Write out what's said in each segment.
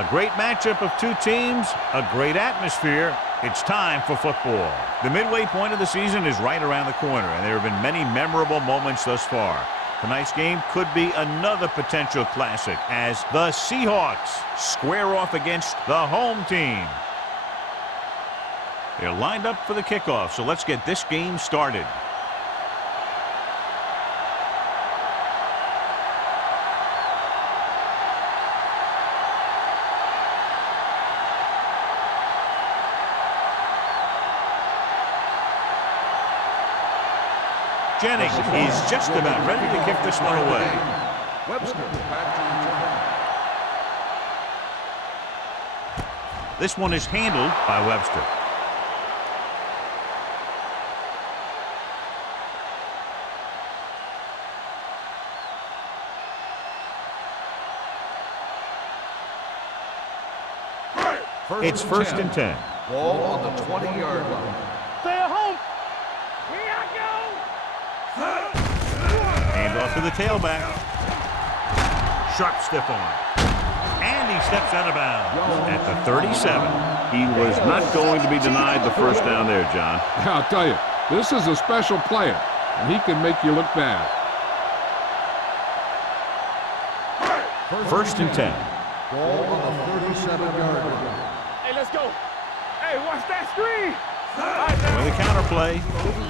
A great matchup of two teams, a great atmosphere. It's time for football. The midway point of the season is right around the corner, and there have been many memorable moments thus far. Tonight's game could be another potential classic as the Seahawks square off against the home team. They're lined up for the kickoff, so let's get this game started. Jennings is just about ready to kick this one away. This one is handled by Webster. It's first and 10. Ball on the 20-yard line. Stay at home. Here I go. Hand off to the tailback. Sharp stiff arm. And he steps out of bounds at the 37. He was not going to be denied the first down there, John. I'll tell you, this is a special player, and he can make you look bad. First and 10. Ball on the 37-yard line. Hey, let's go. Hey, watch that screen. With a counter play.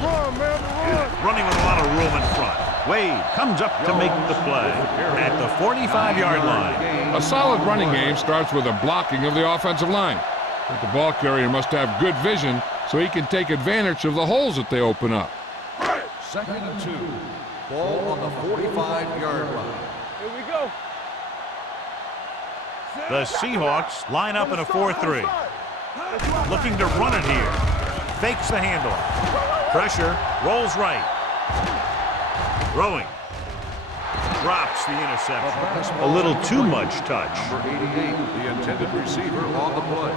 Run, man, run. Running with a lot of room in front. Wade comes up to make the play at the 45-yard line. A solid running game starts with a blocking of the offensive line. But the ball carrier must have good vision so he can take advantage of the holes that they open up. Second and 2. Ball on the 45-yard line. Here we go. The Seahawks line up in a 4-3. Looking to run it here. Fakes the handoff. Pressure. Rolls right. Throwing. Drops the interception. A little too much touch. Number 88, the intended receiver on the play.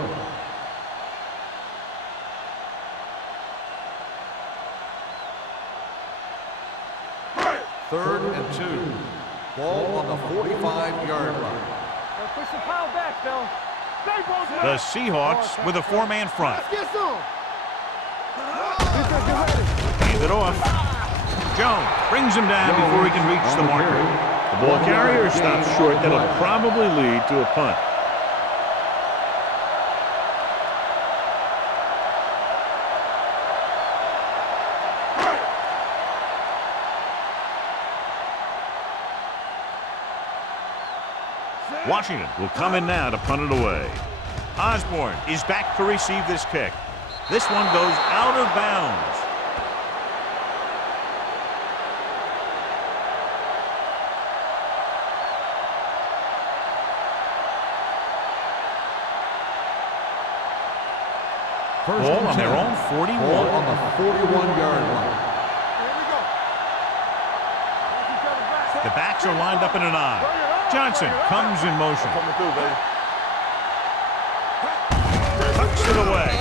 Third and 2. Ball on the 45-yard line. Push the pile back, though. The Seahawks with a four-man front. Let's get some. Defense, get ready. Hand it off. Jones brings him down before he can reach the marker. The ball carrier stops short. That'll probably lead to a punt. Washington will come in now to punt it away. Osborne is back to receive this kick. This one goes out of bounds. Ball on their own 41. Ball on the 41-yard line. Here we go. The backs are lined up in an I. Johnson comes in motion. Coming through, baby. Tucks it away.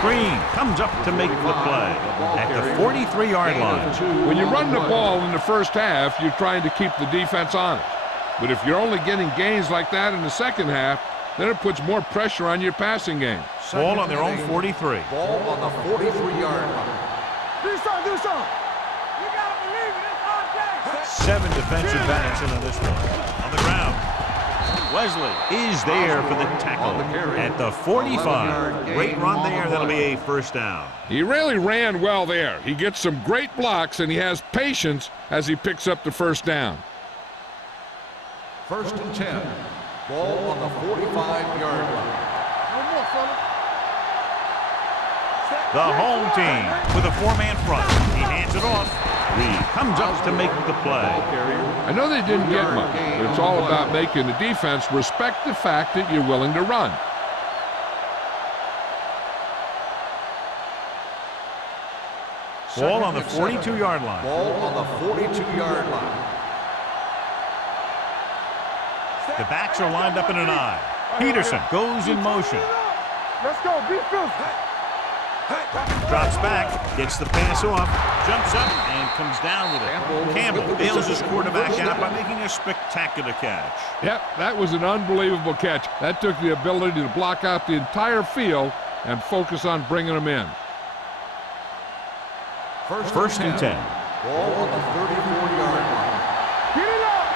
Green comes up to make the play at the 43-yard line. When you run the ball in the first half, you're trying to keep the defense honest. But if you're only getting gains like that in the second half, then it puts more pressure on your passing game. Ball on their own 43. Ball on the 43-yard line. Do something, do something. You gotta believe it. It's our day. 7 defensive backs in on this one. On the ground. Wesley is there for the tackle at the 45. Great run there. That'll be a first down. He really ran well there. He gets some great blocks, and he has patience as he picks up the first down. First and 10. Ball on the 45-yard line. One more, fella. The home team with a four-man front. He hands it off. Reed comes up to make the play. I know they didn't get much, but it's all about making the defense respect the fact that you're willing to run. Ball on the 42-yard line. Ball on the 42-yard line. The backs are lined up in an I. Peterson goes in motion. Let's go. Be filthy. Drops back, gets the pass off, jumps up, and comes down with it. Campbell bails his quarterback out by making a spectacular catch. Yep, that was an unbelievable catch. That took the ability to block out the entire field and focus on bringing them in. First and 10. Ball on the 34-yard line. Get it up.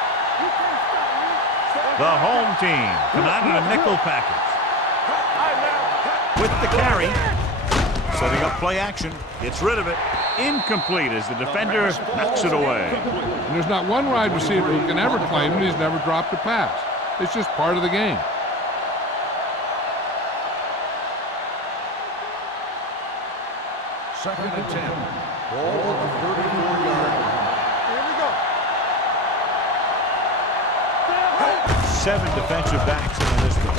You can't stop me. The home team come out in a nickel package. With the carry, setting up play action, gets rid of it. Incomplete as the defender knocks it away. And there's not one wide receiver who can ever claim that he's never dropped a pass. It's just part of the game. Second and 10. Ball on the 34-yard line. Here we go. 7 defensive backs in this one.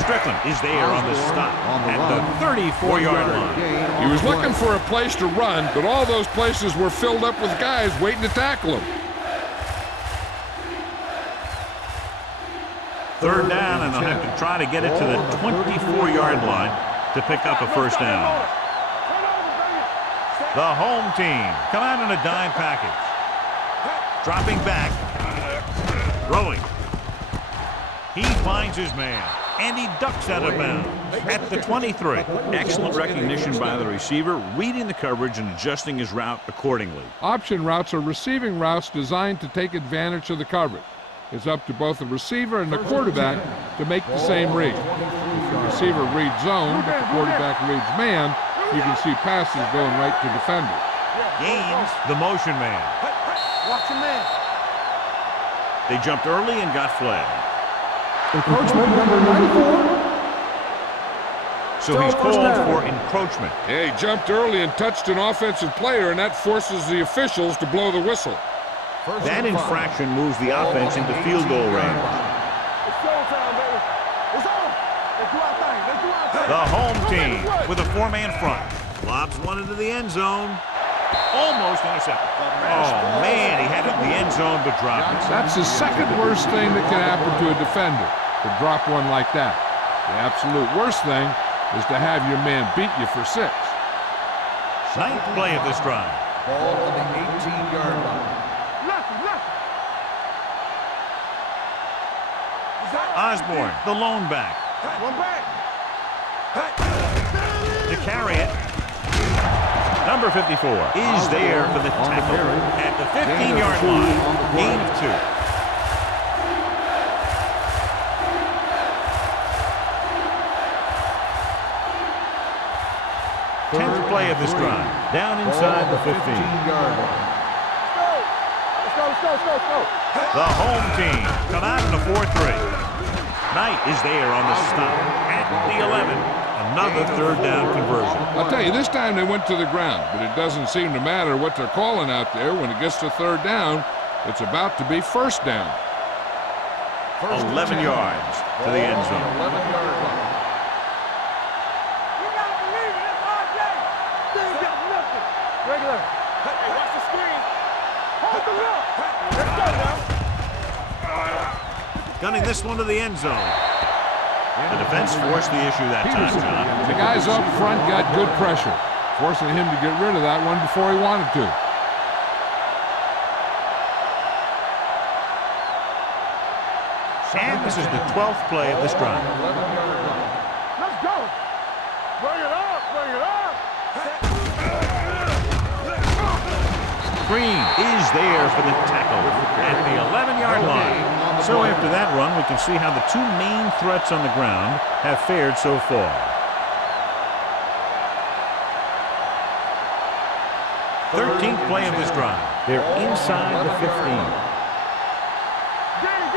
Strickland is there on the stop at the 34-yard line. He was looking for a place to run, but all those places were filled up with guys waiting to tackle him. Third down, and they'll have to try to get it to the 24-yard line to pick up a first down. The home team come out in a dime package. Dropping back. Throwing. He finds his man, and he ducks out of bounds at the 23. Excellent recognition by the receiver, reading the coverage and adjusting his route accordingly. Option routes are receiving routes designed to take advantage of the coverage. It's up to both the receiver and the quarterback to make the same read. If the receiver reads zone, but the quarterback reads man, you can see passes going right to defenders. Gains the motion man. Watch your man. They jumped early and got flagged. Encroachment number 94. So he's called for encroachment. Yeah, he jumped early and touched an offensive player, and that forces the officials to blow the whistle. That infraction moves the offense into field goal range. It's showtime, baby. It's on. Let's do our thing. Let's do our thing. The home team with a 4-man front. Lobs one into the end zone. Almost intercepted. Oh, man, he had it in the end zone but dropped it. That's the second worst thing that can happen to a defender, to drop one like that. The absolute worst thing is to have your man beat you for 6. Ninth play of this drive. Ball on the 18-yard line. Osborne, the lone back. One back. To carry it. Number 54 is there for the tackle at the 15-yard line. Gain of 2. 10th play of this drive. Down inside the 15. 15-yard line. Let's go. The home team come out in a 4-3. Knight is there on the stop at the 11. Another third down conversion. I'll tell you, this time they went to the ground, but it doesn't seem to matter what they're calling out there. When it gets to third down, it's about to be first down. 11 yards to the end zone. 11-yard line. You gotta believe it. It's RJ. Things got nothing. Regular. Hey, watch the screen. Hold the look. Let's go now. Gunning this one to the end zone. The defense forced the issue that time, John. The guys up front got good pressure, forcing him to get rid of that one before he wanted to. And this is the 12th play of this drive. 11-yard line. Let's go. Bring it up. Bring it up. Green is there for the tackle at the 11-yard line. So after that run, we can see how the 2 main threats on the ground have fared so far. 13th play of this drive. They're inside the 15. Danny.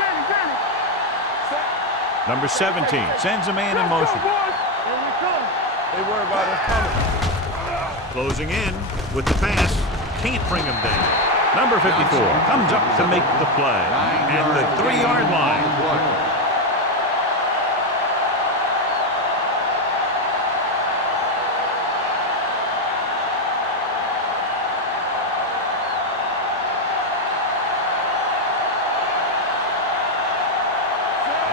Number 17 sends a man in motion. Here we come. They worry about us coming. Closing in with the pass. Can't bring him down. Number 54 comes up to make the play at the 3-yard line.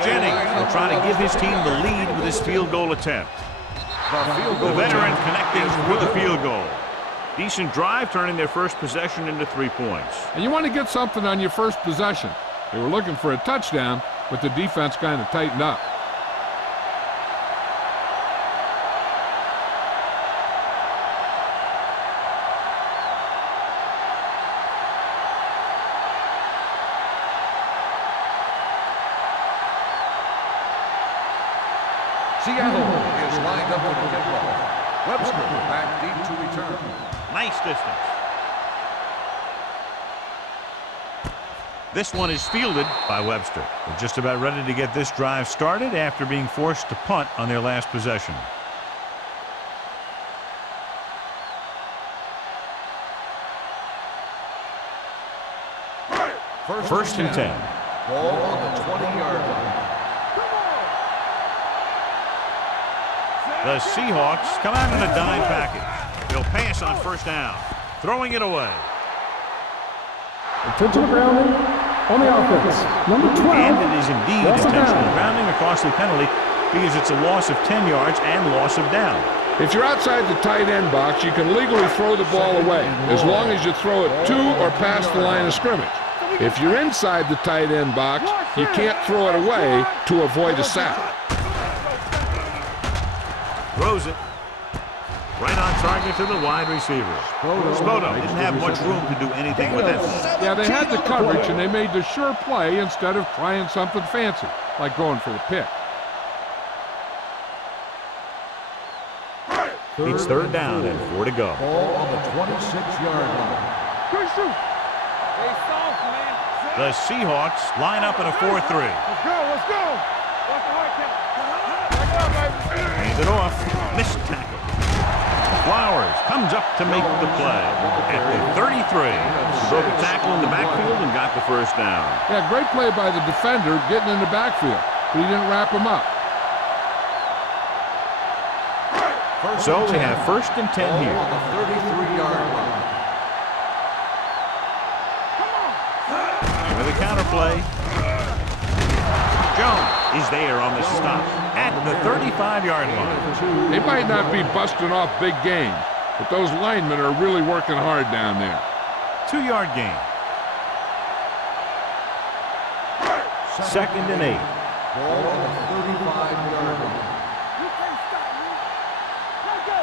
Jennings will try to give his team the lead with his field goal attempt. The field The goal veteran attempt connecting is with a good. field goal. Decent drive, turning their first possession into 3 points. And you want to get something on your first possession. They were looking for a touchdown, but the defense kind of tightened up. Seattle is lined up with the kickoff. Webster back deep to return. Nice distance. This one is fielded by Webster. They're just about ready to get this drive started after being forced to punt on their last possession. First and 10. Ball on the 20-yard line. The Seahawks come out in a dime package. They'll pass on first down, throwing it away. Intentional grounding on the offense. Number 12. And it is indeed Loss of intentional down. grounding, a costly penalty because it's a loss of 10 yards and loss of down. If you're outside the tight end box, you can legally throw the ball away, as long as you throw it to or past the line of scrimmage. If you're inside the tight end box, you can't throw it away to avoid a sack. Throws it. Right on target to the wide receiver. Spoto didn't have much room to do anything with that one. Yeah, they had the coverage, and they made the sure play instead of trying something fancy, like going for the pick. It's third down and 4 to go. Ball on the 26-yard line. The Seahawks line up in a 4-3. Let's go, let's go. Watch the hard count. Back it up, baby. Hand it off. Missed tackle. Flowers comes up to make the play at the 33. Broke a tackle in the backfield and got the first down. Yeah, great play by the defender getting in the backfield, but he didn't wrap him up. So we have first and 10 Ball here. on the 33-yard line. With a counter play. Jones is there on the stop at the 35-yard line. They might not be busting off big game, but those linemen are really working hard down there. 2-yard gain. Second and 8. Ball on the 35-yard line. You can't stop me. Let's go.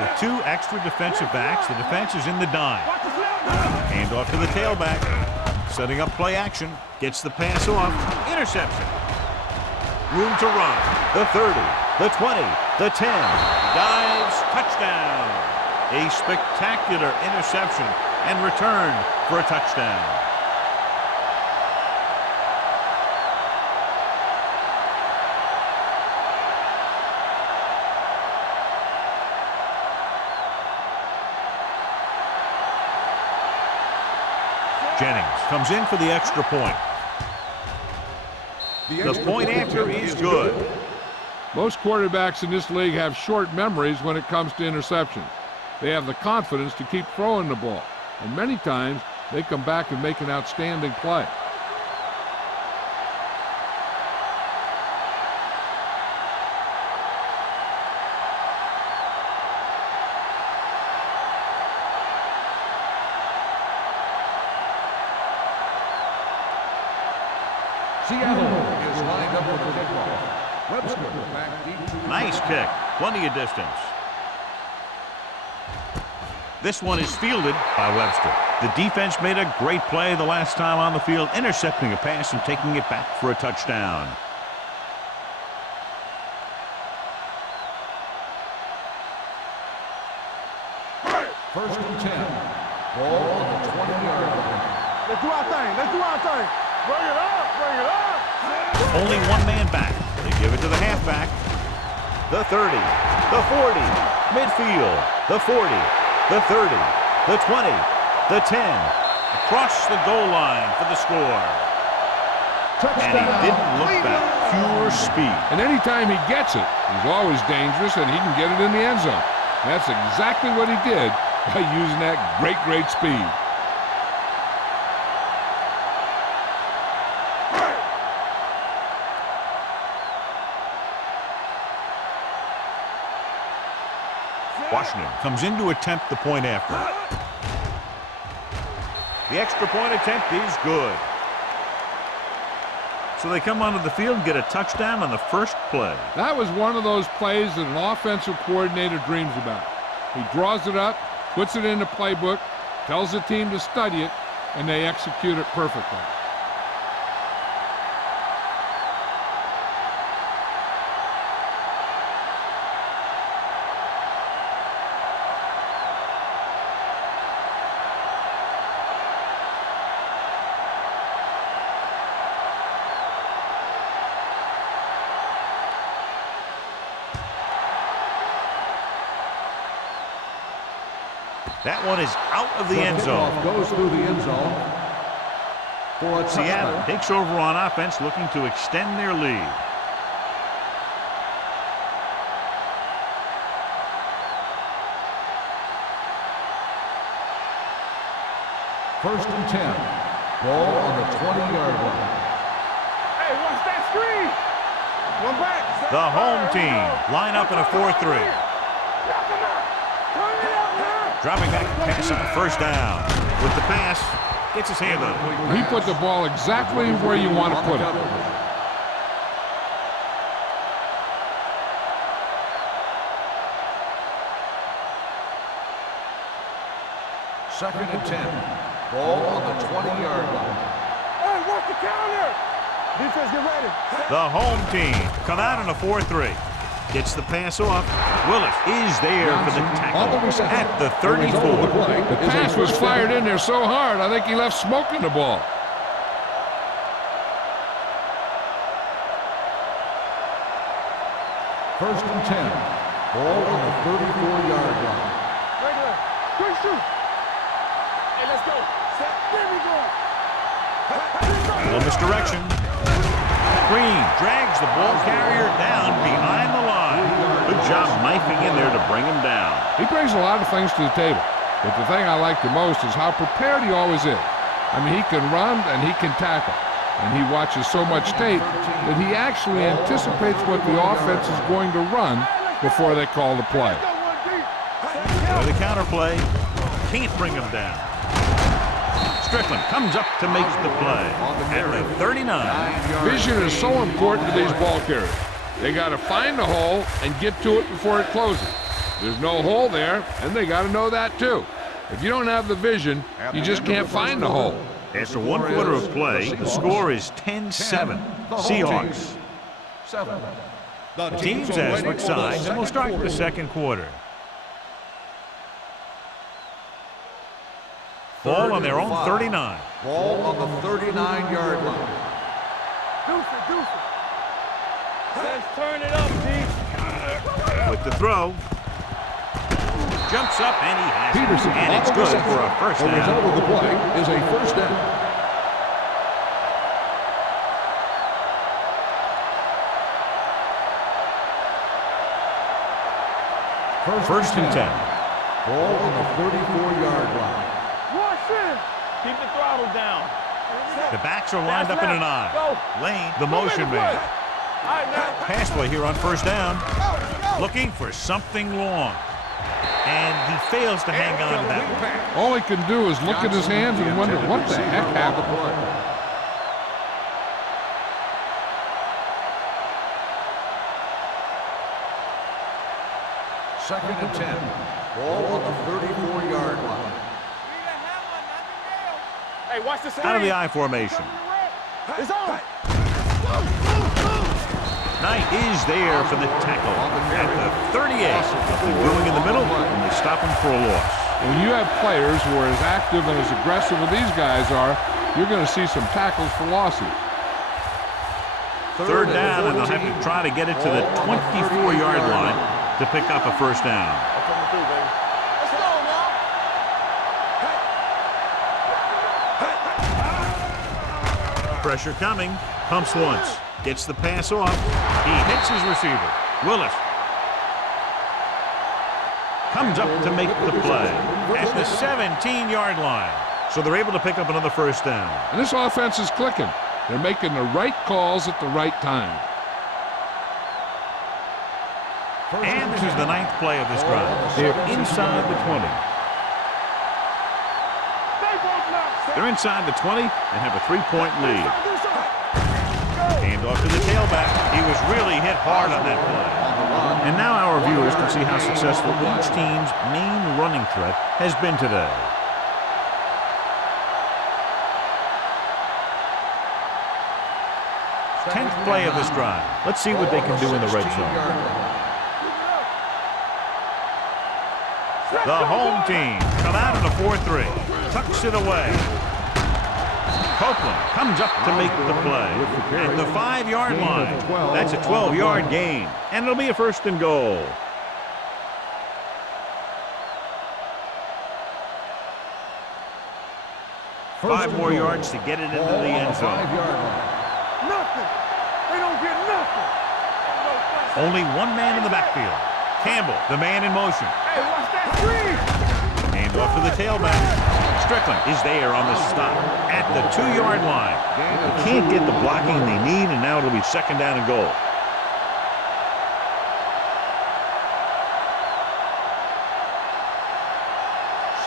With 2 extra defensive backs, the defense is in the dime. Watch the snap. Hand off to the tailback. Setting up play action. Gets the pass off. Interception. Room to run. The 30, the 20, the 10. Dives. Touchdown. A spectacular interception and return for a touchdown. Jennings comes in for the extra point. The point after is good. Most quarterbacks in this league have short memories when it comes to interceptions. They have the confidence to keep throwing the ball, and many times they come back and make an outstanding play. Seattle is lined up with the kickoff. Webster back deep to Nice kick. Plenty of distance. This one is fielded by Webster. The defense made a great play the last time on the field, intercepting a pass and taking it back for a touchdown. First and 10. Ball on the 20-yard line. Let's do our thing. Let's do our thing. Bring it up. Bring it up. Only one man back. They give it to the halfback. The 30, the 40, midfield, the 40, the 30, the 20, the 10. Across the goal line for the score. And he didn't look back. Pure speed. And anytime he gets it, he's always dangerous, and he can get it in the end zone. That's exactly what he did by using that great speed. Washington comes in to attempt the point after. The extra point attempt is good. So they come onto the field and get a touchdown on the first play. That was one of those plays that an offensive coordinator dreams about. He draws it up, puts it in the playbook, tells the team to study it, and they execute it perfectly. That one is out of the end zone. Goes through the end zone for a Seattle touchdown. takes over on offense, looking to extend their lead. First and 10. Ball on the 20-yard line. Hey, watch that screen. One back. The home team line up in a 4-3. Dropping back pass on first down. With the pass, gets his hand on it. He put the ball exactly where you want to put it. Second and 10. Ball on the 20-yard line. Hey, watch the counter. Defense, get ready. The home team come out in a 4-3. Gets the pass off. Willis is there for the tackle at the 34. The pass was fired in there so hard, I think he left smoke in the ball. First and 10. Ball on the 34-yard line. Regular. Quick shoot. Hey, let's go. Set. There we go. A little misdirection. Green drags the ball carrier down behind the line. Good job knifing in there to bring him down. He brings a lot of things to the table, but the thing I like the most is how prepared he always is. I mean, he can run and he can tackle, and he watches so much tape that he actually anticipates what the offense is going to run before they call the play. With the counter play, can't bring him down. Strickland comes up to make the play at the 39. Vision is so important to these ball carriers. They got to find the hole and get to it before it closes. There's no hole there, and they got to know that too. If you don't have the vision, you just can't find the hole. After 1 quarter of play, the score is 10-7. Seahawks. The teams have switched sides, and we'll start the second quarter. Ball on their own 39. Ball on the 39-yard line. Deuce it. Let's turn it up, D. With the throw. Jumps up, and he has Peterson. it. And it's good for a first The result down. of the play is a first down. First and 10. Ball on the 34-yard line. Watch it. Keep the throttle down. The backs are lined up in an I. Go. Lane, the motion man. All right, now. Pass play here on first down. Looking for something long. And he fails to hang on to that one. All he can do is look at his hands and wonder what the heck happened. Second and 10. Ball on the 34-yard line. Hey, watch the screen. Out of the I formation. It's on. Knight is there for the tackle at the 38. Nothing doing in the middle, and they stop him for a loss. When you have players who are as active and as aggressive as these guys are, you're going to see some tackles for losses. Third down, and they'll have to try to get it to the 24-yard line to pick up a first down. Let's go now. Pressure coming. Pumps once. Gets the pass off. He hits his receiver. Willis comes up to make the play at the 17-yard line. So they're able to pick up another first down. And this offense is clicking. They're making the right calls at the right time. And this is the 9th play of this drive. They're inside the 20. They're inside the 20 and have a 3-point lead. Hand off to the tailback. He was really hit hard on that play. And now our viewers can see how successful each team's main running threat has been today. Tenth play of this drive. Let's see what they can do in the red zone. The home team come out in a 4-3. Tucks it away. Copeland comes up to make the play at the 5-yard line. That's a 12-yard gain, and it'll be a 1st and goal. Five more yards to get it into the end zone. Nothing. They don't get nothing. Only one man in the backfield. Campbell, the man in motion. Hey, watch that screen. Hand off to the tailback. Strickland is there on the stop at the 2-yard line. They can't get the blocking they need, and now it'll be 2nd down and goal.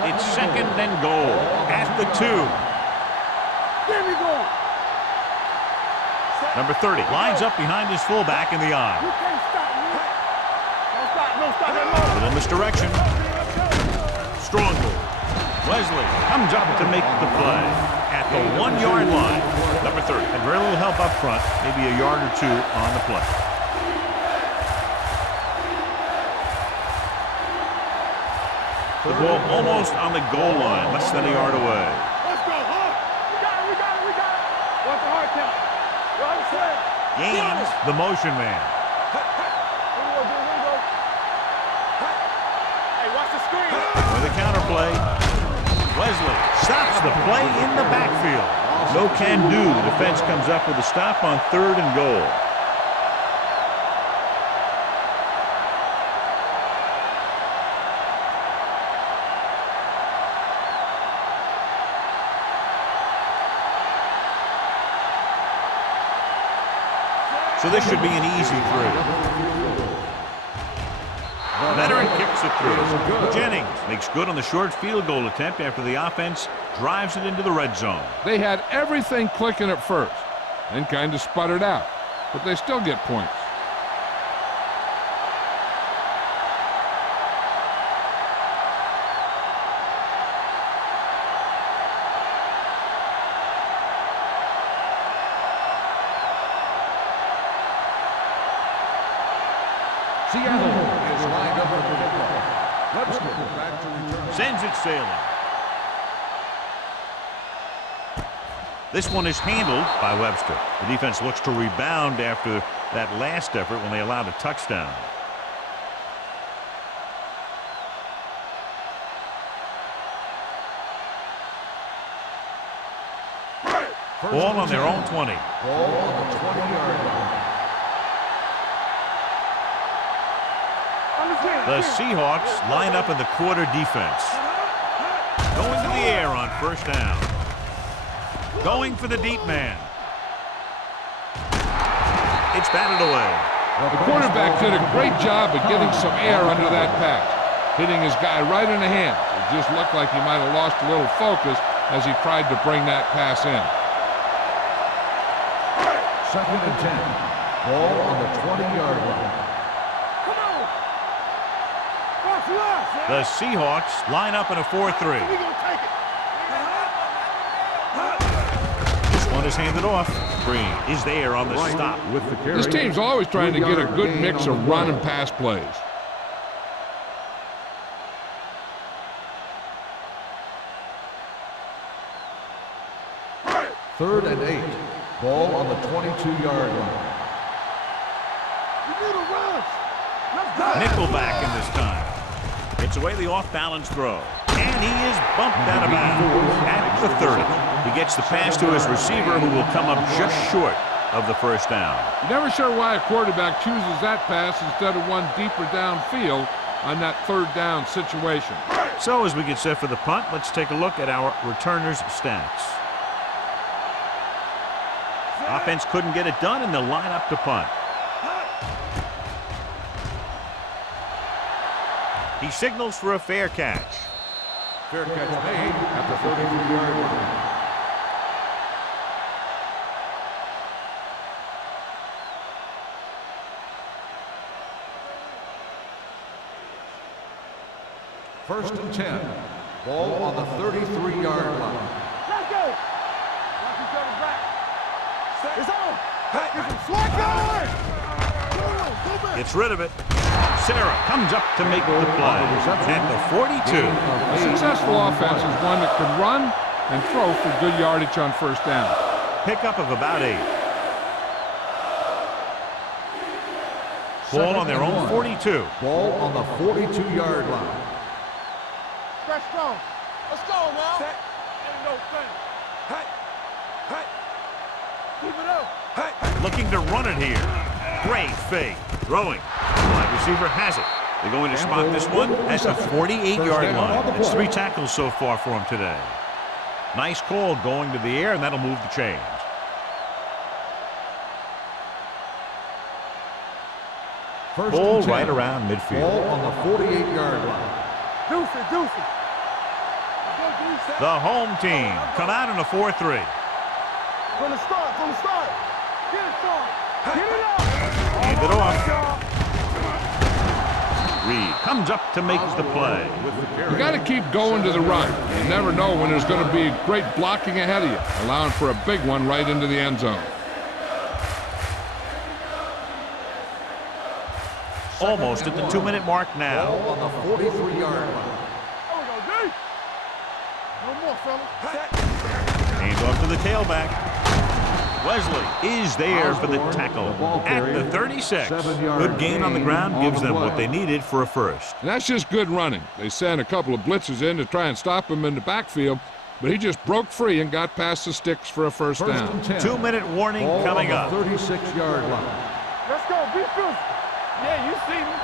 It's 2nd and goal at the 2. Get me going. Number 30 lines up behind his fullback in the eye. You can't stop me. Don't stop that moment. Little misdirection. Stronghold. Wesley comes up to make the play at the 1-yard line. Number 30 had very little help up front, maybe a yard or 2 on the play. The ball almost on the goal line, less than a yard away. Let's go, huh? We got it. What's the hard count? You understand? Gaines, the motion man. Here we go. Hey, watch the screen. With a counterplay, Wesley stops the play in the backfield. No can do. The defense comes up with a stop on 3rd and goal. So this should be an easy 3. Veteran kicks it through. Jennings makes good on the short field goal attempt after the offense drives it into the red zone. They had everything clicking at first, then kind of sputtered out, but they still get points. Seattle is lined up for the kickoff. Webster back to return. Sends it sailing. This one is handled by Webster. The defense looks to rebound after that last effort when they allowed a touchdown. Ball on their own 20. Ball on the 20-yard line. The Seahawks line up in the quarter defense. Going to the air on 1st down. Going for the deep man. It's batted away. The quarterback did a great job of getting some air under that pass, hitting his guy right in the hand. It just looked like he might have lost a little focus as he tried to bring that pass in. 2nd and 10. Ball on the 20-yard line. The Seahawks line up in a 4-3. This one is handed off. Green is there on the stop. With the carry. This team's always trying to get a good mix of run and pass plays. Third and 8. Ball on the 22-yard line. Nickelback in this time. It's away the off-balance throw. And he is bumped out of bounds at the 30. He gets the pass to his receiver, who will come up just short of the 1st down. You're never sure why a quarterback chooses that pass instead of one deeper downfield on that 3rd down situation. So as we get set for the punt, let's take a look at our returners' stats. Offense couldn't get it done, and they'll line up to punt. He signals for a fair catch. Fair catch made at the 33-yard line. First and 10. Ball on the 33-yard line. Let's go. Watch each other back. It's on. It's swag guard. Go back. Gets rid of it. Sarah comes up to make the play at the 42. A successful offense is one that can run and throw for good yardage on first down. Pickup of about 8. Ball on their own 42. Ball on the 42-yard line. Stretch strong. Let's go now. Set. Ain't no thing. Hey. Hey. Keep it up. Hey. Looking to run it here. Great fake. Throwing. Wide receiver has it. They're going to spot this one at the 48-yard line. It's 3 tackles so far for him today. Nice call going to the air, and that'll move the chains. Ball right around midfield. Ball on the 48-yard line. Deucey. The home team come out in a 4-3. From the start. Get it strong. Get it up. Hand it off. Reed comes up to make the play. You got to keep going to the run. You never know when there's going to be great blocking ahead of you, allowing for a big one right into the end zone. Almost at the 2-minute mark now. Ball on the 43-yard line. There we go, D. No more, fella. Hands off to the tailback. Wesley is there for the tackle at the 36. Good gain on the ground gives them what they needed for a first. And that's just good running. They sent a couple of blitzes in to try and stop him in the backfield, but he just broke free and got past the sticks for a first down. 2-minute warning coming up. 36-yard line. Let's go. Be physical. Yeah, you see me.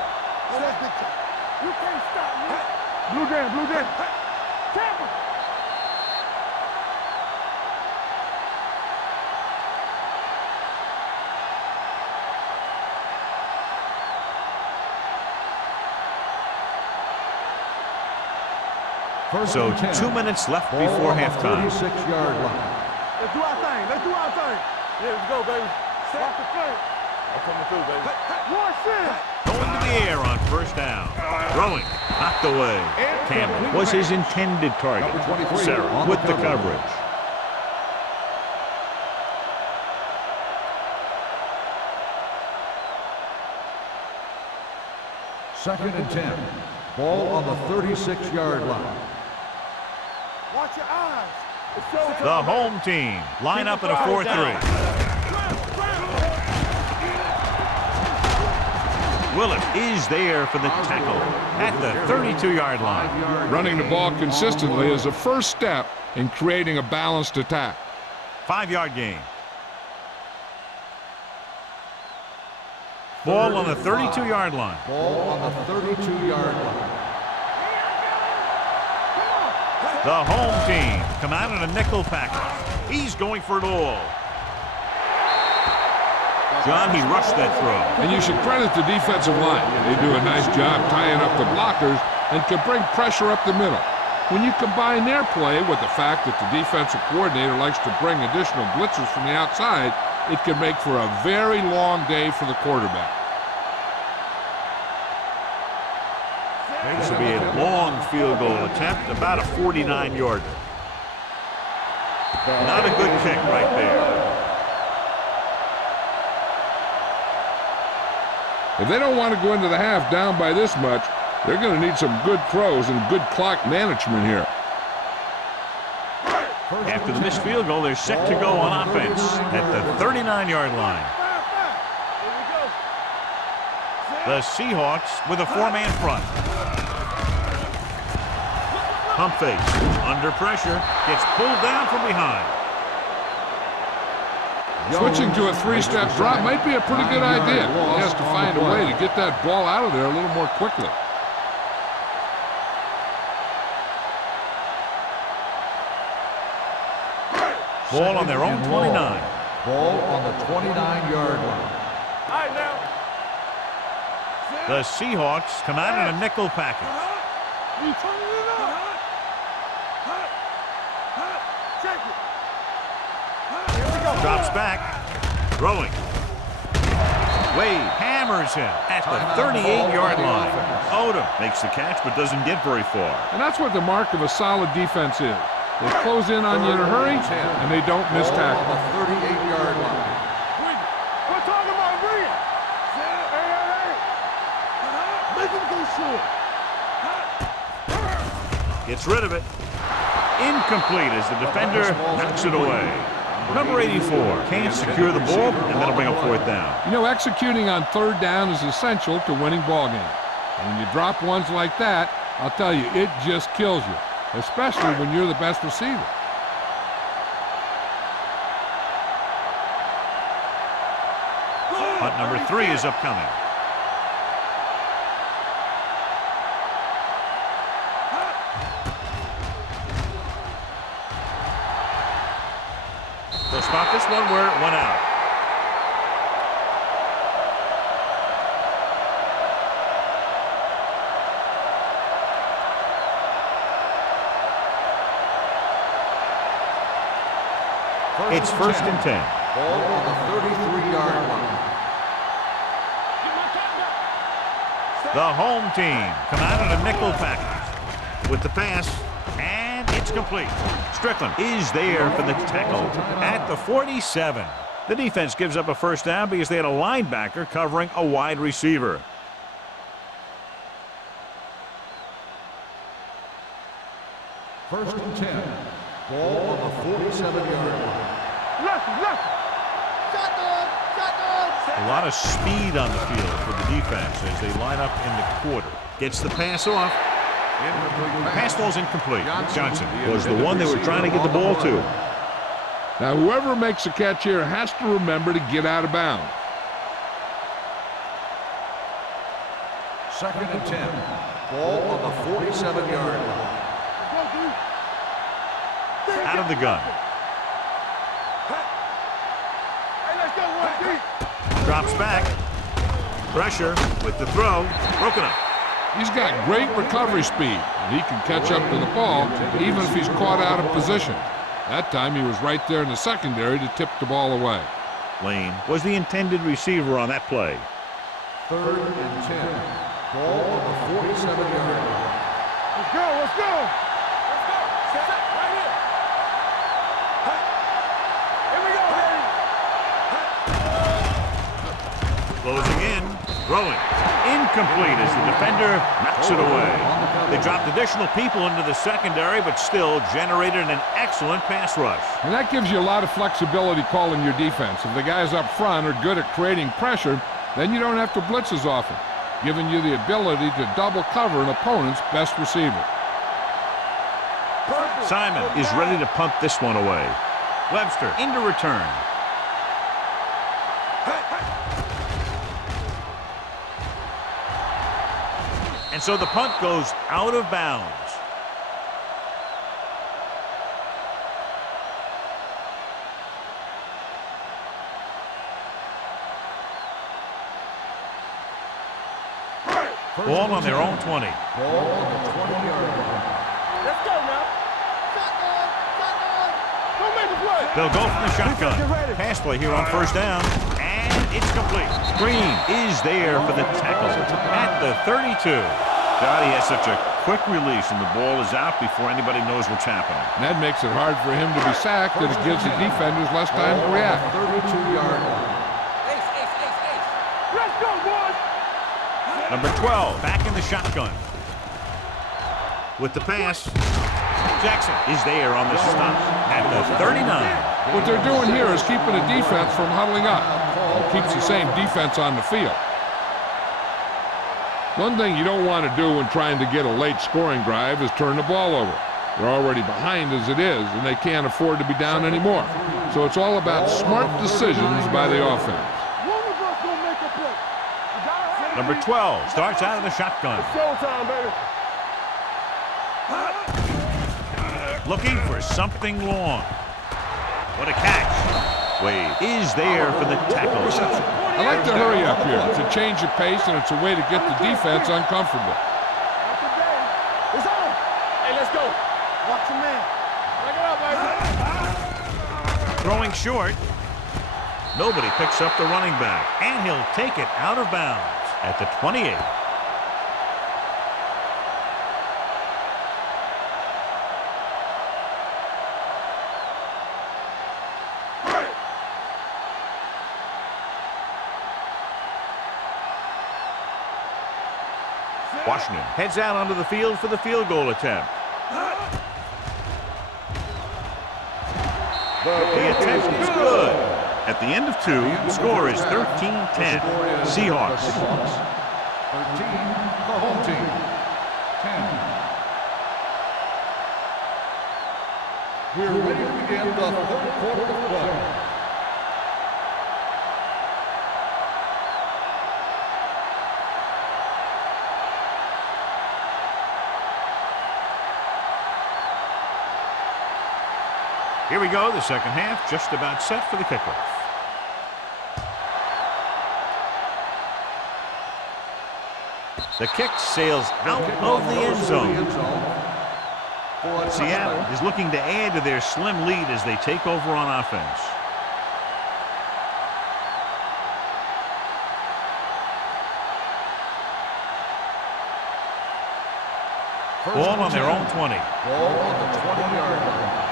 Well, that's big time. You can't stop me. Blue jam. Tap him. So 2 minutes left before halftime. 36-yard line. Let's do our thing. Yeah, let's go, baby. Watch the play. I'm coming through, baby. One shit. Going to the air on first down. Throwing. Knocked away. Campbell was his intended target. Sarah with the coverage. Second and 10. Ball on the 36-yard line. Watch your eyes. It's showtime. The home team line up in a 4-3. Willett is there for the tackle at the 32-yard line. Running the ball consistently is a first step in creating a balanced attack. 5-yard gain. Ball on the 32-yard line. Ball on the 32-yard line. The home team come out in a nickel package. He's going for it all. John, he rushed that throw. And you should credit the defensive line. They do a nice job tying up the blockers and can bring pressure up the middle. When you combine their play with the fact that the defensive coordinator likes to bring additional blitzes from the outside, it can make for a very long day for the quarterback. This will be a long field goal attempt, about a 49-yarder. Not a good kick right there. If they don't want to go into the half down by this much, they're going to need some good throws and good clock management here. After the missed field goal, they're set to go on offense at the 39-yard line. The Seahawks with a 4-man front. Pump fake, under pressure, gets pulled down from behind. Switching to a 3-step drop might be a pretty good idea. He has to find a way to get that ball out of there a little more quickly. Ball on their own 29. Ball on the 29-yard line. All right, now. The Seahawks come out in a nickel package. We turning it up. Check it. Here we go. Drops back. Throwing. Wade hammers him at the 38-yard line. Odom makes the catch but doesn't get very far. And that's what the mark of a solid defense is. They close in on you in a hurry, and they don't miss tackle. The 38-yard line. We're talking about bring it. Hey. Make him go short. Gets rid of it. Incomplete as the defender knocks it away. Number 84 can't secure the ball, and that'll bring up fourth down. You know, executing on third down is essential to winning ball games. And when you drop ones like that, I'll tell you, it just kills you, especially when you're the best receiver. Punt number 3 is upcoming. They'll spot this one where it went out. It's first and 10. Ball on the 33-yard line. The home team come out in a nickel package with the pass, and it's complete. Strickland is there for the tackle at the 47. The defense gives up a first down because they had a linebacker covering a wide receiver. First and 10. Ball on the 47-yard line. Left. A lot of speed on the field for the defense as they line up in the quarter. Gets the pass off. Pass ball's incomplete. Johnson was the one they were trying to get the ball to. Now, whoever makes a catch here has to remember to get out of bounds. Second and 10. Ball on the 47-yard line. Out of the gun. Hey, let's go one deep. Drops back. Pressure with the throw. Broken up. He's got great recovery speed, and he can catch up to the ball even if he's caught out of position. That time he was right there in the secondary to tip the ball away. Lane was the intended receiver on that play. Third and 10. Ball on the 47-yard line. Let's go. Set right here. Here we go, baby. Closing in. Throwing. Incomplete as the defender knocks it away. They dropped additional people into the secondary, but still generated an excellent pass rush. And that gives you a lot of flexibility calling your defense. If the guys up front are good at creating pressure, then you don't have to blitz as often, giving you the ability to double cover an opponent's best receiver. Simon is ready to punt this one away. Webster into return. And so the punt goes out of bounds. Ball on their own 20. Ball on the 20-yard line. Let's go now. Don't make a play. They'll go from the shotgun. Pass play here on first down. And it's complete. Green is there for the tackle at the 32. God, he has such a quick release, and the ball is out before anybody knows what's happening. And that makes it hard for him to be sacked, and it gives the defenders less time to react. 32-yard line. Let's go, boys. Number 12 back in the shotgun. With the pass, Jackson is there on the stop at the 39. What they're doing here is keeping the defense from huddling up. It keeps the same defense on the field. One thing you don't want to do when trying to get a late scoring drive is turn the ball over. They're already behind as it is, and they can't afford to be down anymore. So it's all about smart decisions by the offense. One of us gonna make a play. You gotta have Number 12 starts out of the shotgun. showtime, baby. Looking for something long. What a catch. Wade is there for the tackle. I like to hurry up here. It's a change of pace, and it's a way to get the defense uncomfortable. After game, it's all Hey, let's go. Watch your man. Back it up, baby. Throwing short. Nobody picks up the running back, and he'll take it out of bounds at the 28. Washington heads out onto the field for the field goal attempt. The attempt is good. At the end of 2, the score is 13-10. Seahawks. 13, the home team. 10. We're ready to begin the third quarter of play. Here we go, the second half, just about set for the kickoff. The kick sails out of the end zone. Seattle is looking to add to their slim lead as they take over on offense. Ball on their own 20. Ball on the 20-yard line.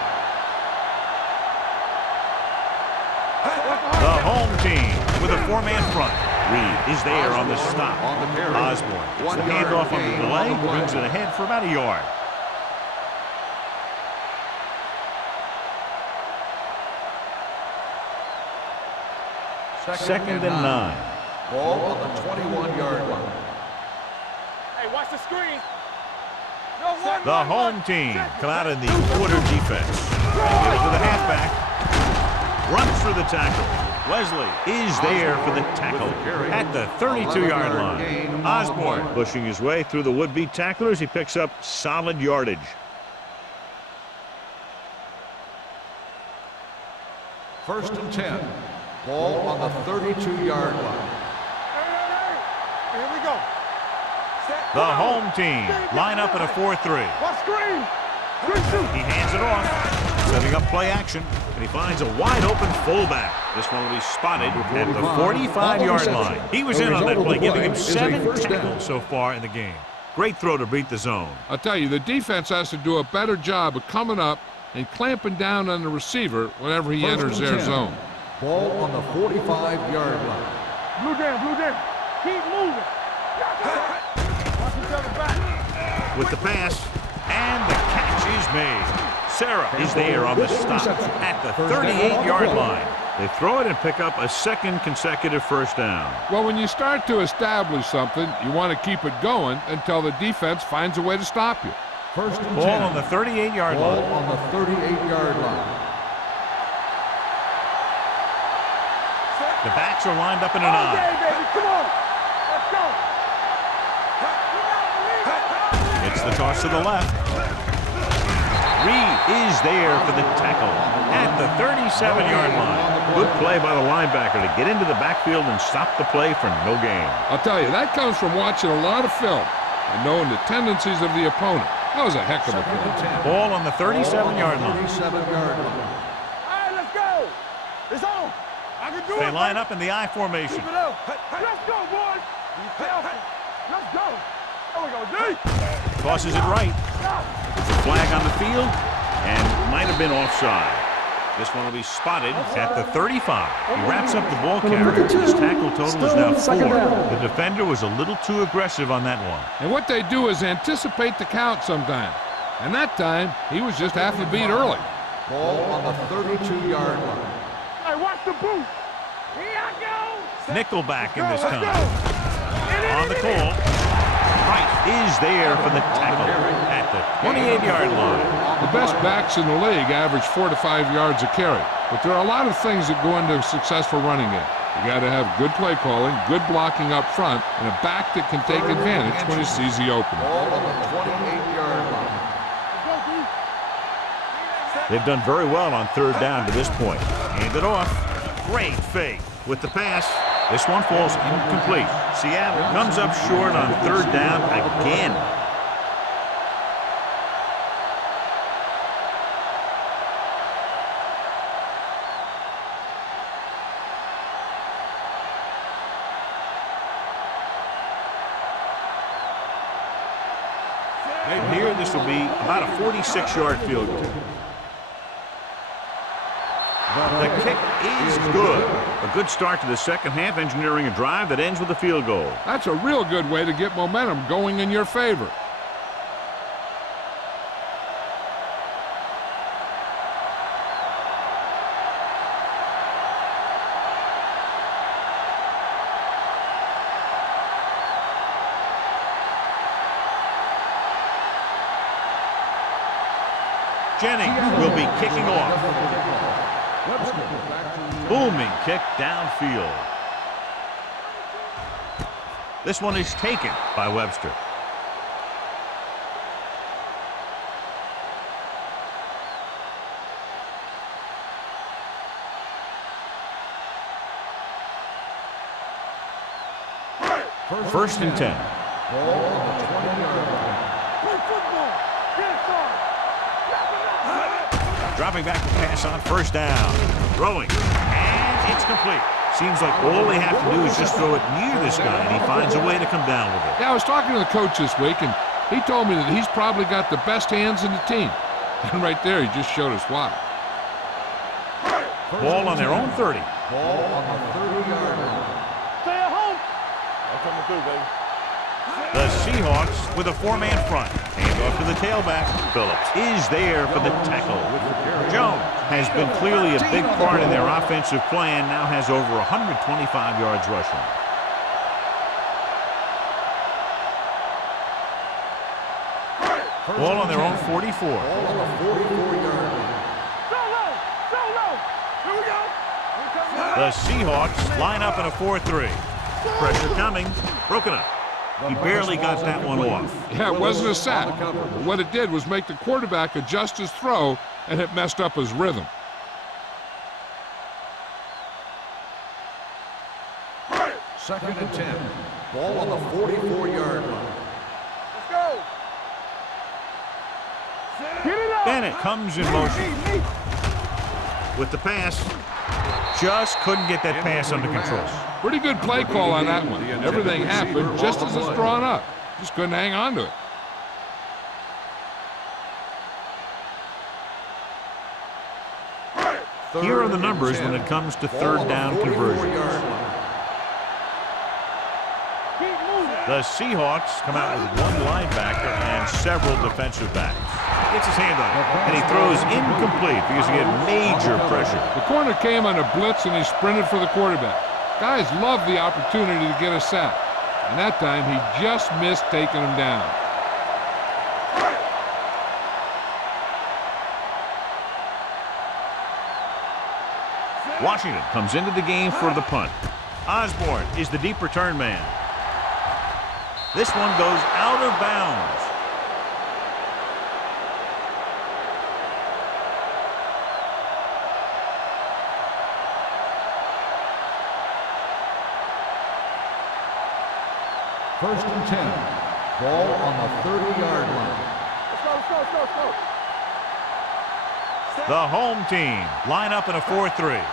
The home team with a 4-man front. Reed is there on the stop. Osborne gets the handoff on the delay, brings it ahead for about a yard. Second and 9. Ball on the 21-yard line. Hey, watch the screen. No, The home team come out in the quarter defense. They get it to the halfback. Runs through the tackle. Wesley is there for the tackle at the 32-yard line. Osborne pushing his way through the would-be tacklers. He picks up solid yardage. First and 10. Ball on the 32-yard line. Here we go. The home team line up in a 4-3. Watch screen. He hands it off, setting up play action, and he finds a wide-open fullback. This one will be spotted at the 45-yard line. He was in on that play, giving him 7 tackles so far in the game. Great throw to beat the zone. I'll tell you, the defense has to do a better job of coming up and clamping down on the receiver whenever he enters their zone. Ball on the 45-yard line. Blue down. Keep moving. Watch each other back. With the pass, and the catch is made. Sarah is there on the stop at the 38-yard line. They throw it and pick up a second consecutive first down. Well, when you start to establish something, you want to keep it going until the defense finds a way to stop you. First and Ball 10. on the 38-yard Ball line. on the 38-yard line. The backs are lined up in an Okay, I. baby, come on. Let's go. It's the toss to the left. Reed is there for the tackle at the 37-yard line. Good play by the linebacker to get into the backfield and stop the play for no gain. I'll tell you, that comes from watching a lot of film and knowing the tendencies of the opponent. That was a heck of a Second and play. 10. Ball on the 37-yard line. 37-yard line. All right, let's go. It's on. I can do it. They line baby. up in the I formation. Keep it up. Let's go, boys. Be careful. Let's go. There we go, D. Tosses it right. There's a flag on the field and might have been offside. This one will be spotted at the 35. He wraps up the ball carrier. His tackle total is now 4. The defender was a little too aggressive on that one. And what they do is anticipate the count sometimes. And that time, he was just half a beat early. Ball on the 32-yard line. Hey, watch the boot. Here I go. Nickelback in this Let's time. go. On the call. Price is there for the tackle at the 28-yard line. The best backs in the league average 4 to 5 yards a carry. But there are a lot of things that go into a successful running game. You got to have good play calling, good blocking up front, and a back that can take advantage when he sees the opening. Ball on the 28-yard line. They've done very well on third down to this point. Hand it off. Great fake with the pass. This one falls incomplete. Seattle comes up short on third down again. And here, this will be about a 46-yard field goal. The kick is good. A good start to the second half, engineering a drive that ends with a field goal. That's a real good way to get momentum going in your favor. Jennings will be kicking off. Booming kick downfield. This one is taken by Webster. First and 10. Dropping back to pass on first down. Throwing. And it's complete. Seems like all they have to do is just throw it near this guy, and he finds a way to come down with it. Yeah, I was talking to the coach this week, and he told me that he's probably got the best hands in the team. And right there, he just showed us why. Ball on their own 30. Ball on the 30-yard line. Stay at home. I'm coming through, baby. The Seahawks with a four-man front. Hand off to the tailback. Phillips is there for the tackle. Jones has been clearly a big part in their offensive plan. Now has over 125 yards rushing. Ball on their own 44. Ball on the 44-yard line. Solo. Here we go. The Seahawks line up in a 4-3. Pressure coming. Broken up. He barely got that one off. Yeah, it wasn't a sack. What it did was make the quarterback adjust his throw, and it messed up his rhythm. Second and 10. Ball on the 44-yard line. Let's go. Get it up. Bennett comes in motion. With the pass, just couldn't get that pass under control. Pretty good play call on that one. Everything happened just as it's drawn up. Just couldn't hang on to it. Here are the numbers when it comes to third down conversions. The Seahawks come out with one linebacker and several defensive backs. Gets his hand on it, and he throws incomplete because he had major pressure. The corner came on a blitz, and he sprinted for the quarterback. Guys love the opportunity to get a sack, and that time he just missed taking him down. Washington comes into the game for the punt. Osborne is the deep return man. This one goes out of bounds. First and 10. Ball on the 30-yard line. Let's go. The home team line up in a 4-3.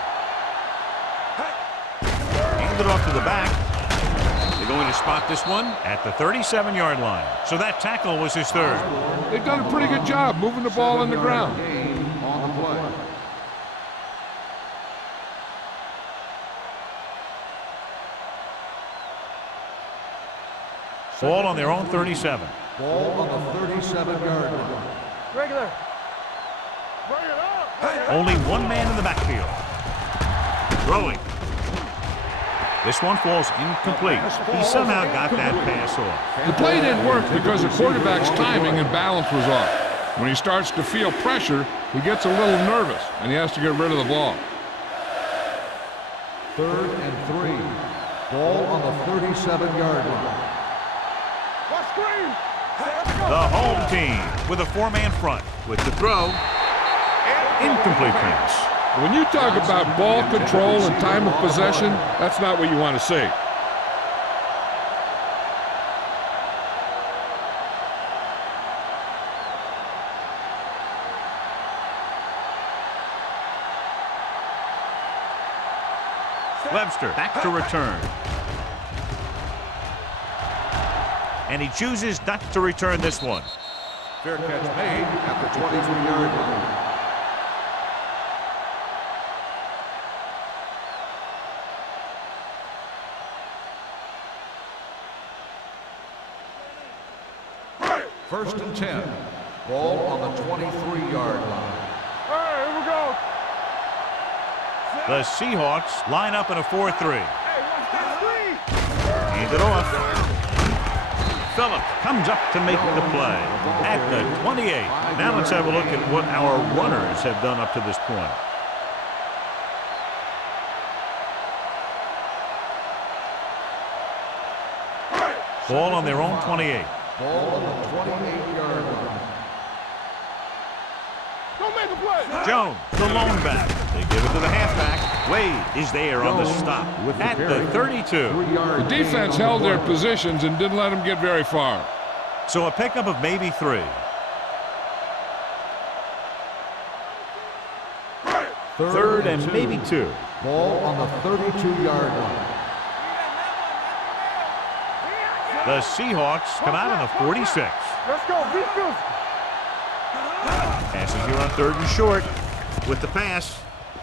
Handed off to the back. They're going to spot this one at the 37-yard line. So that tackle was his third. They've done a pretty good job moving the ball on the ground. Gain on the play. Ball on their own 37. Ball on the 37-yard line. Regular. Bring it up. Only one man in the backfield. Throwing. This one falls incomplete. He somehow got that pass off. The play didn't work because the quarterback's timing and balance was off. When he starts to feel pressure, he gets a little nervous, and he has to get rid of the ball. Third and 3. Ball on the 37-yard line. Watch screen. The home team with a four-man front. With the throw, incomplete pass. When you talk about ball control and time of possession, that's not what you want to see. Webster back to return. And he chooses not to return this one. Fair catch made at the 23-yard line. First and 10. Ball on the 23-yard line. All right, here we go. The Seahawks line up in a 4-3. Hey, watch that screen. Hand it off. Phillips comes up to make the play at the 28. Now let's have a look at what our runners have done up to this point. Ball on their own 28. Ball on the 28-yard line. Don't make a play. Jones, the lone back. They give it to the halfback. Wade is there on the stop at the 32. The defense held their positions and didn't let them get very far. So a pickup of maybe 3. Third and maybe 2. Ball on the 32-yard line. The Seahawks come out on the 46. Let's go. Be physical. Passing here on 3rd and short with the pass.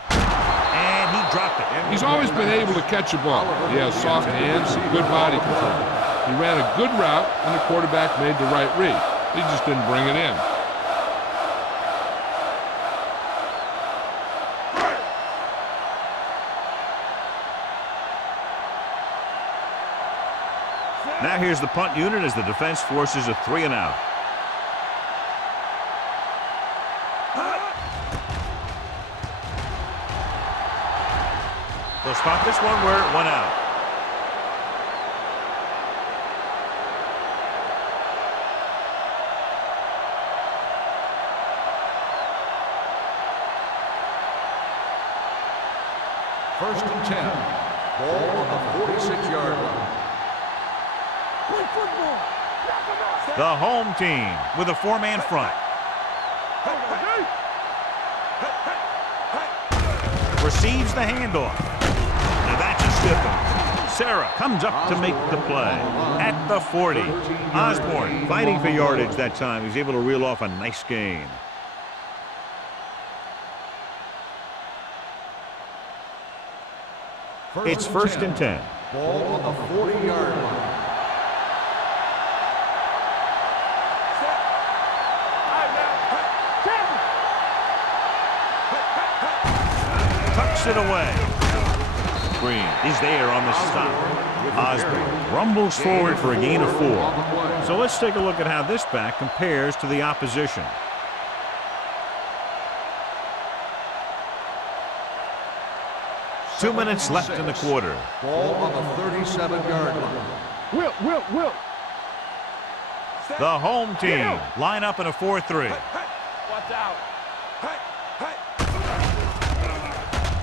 And he dropped it. He's always been able to catch a ball. He has soft hands and good body control. He ran a good route, and the quarterback made the right read. He just didn't bring it in. Now here's the punt unit as the defense forces a 3 and out. They'll spot this one where it went out. First and 10. Ball on the 46-yard line. Play football. The home team with a 4-man front. Receives the handoff. Now that's a stiff one. Sarah comes up to make the play at the 40. Osborne fighting for yardage that time. He's able to reel off a nice gain. It's first and 10. Ball on the 40-yard line. Tucks it away. Green is there on the stop. Osborne rumbles forward for a gain of 4. So let's take a look at how this back compares to the opposition. Two minutes left in the quarter. Ball on the 37-yard line. Will. The home team line up in a 4-3. Watch out.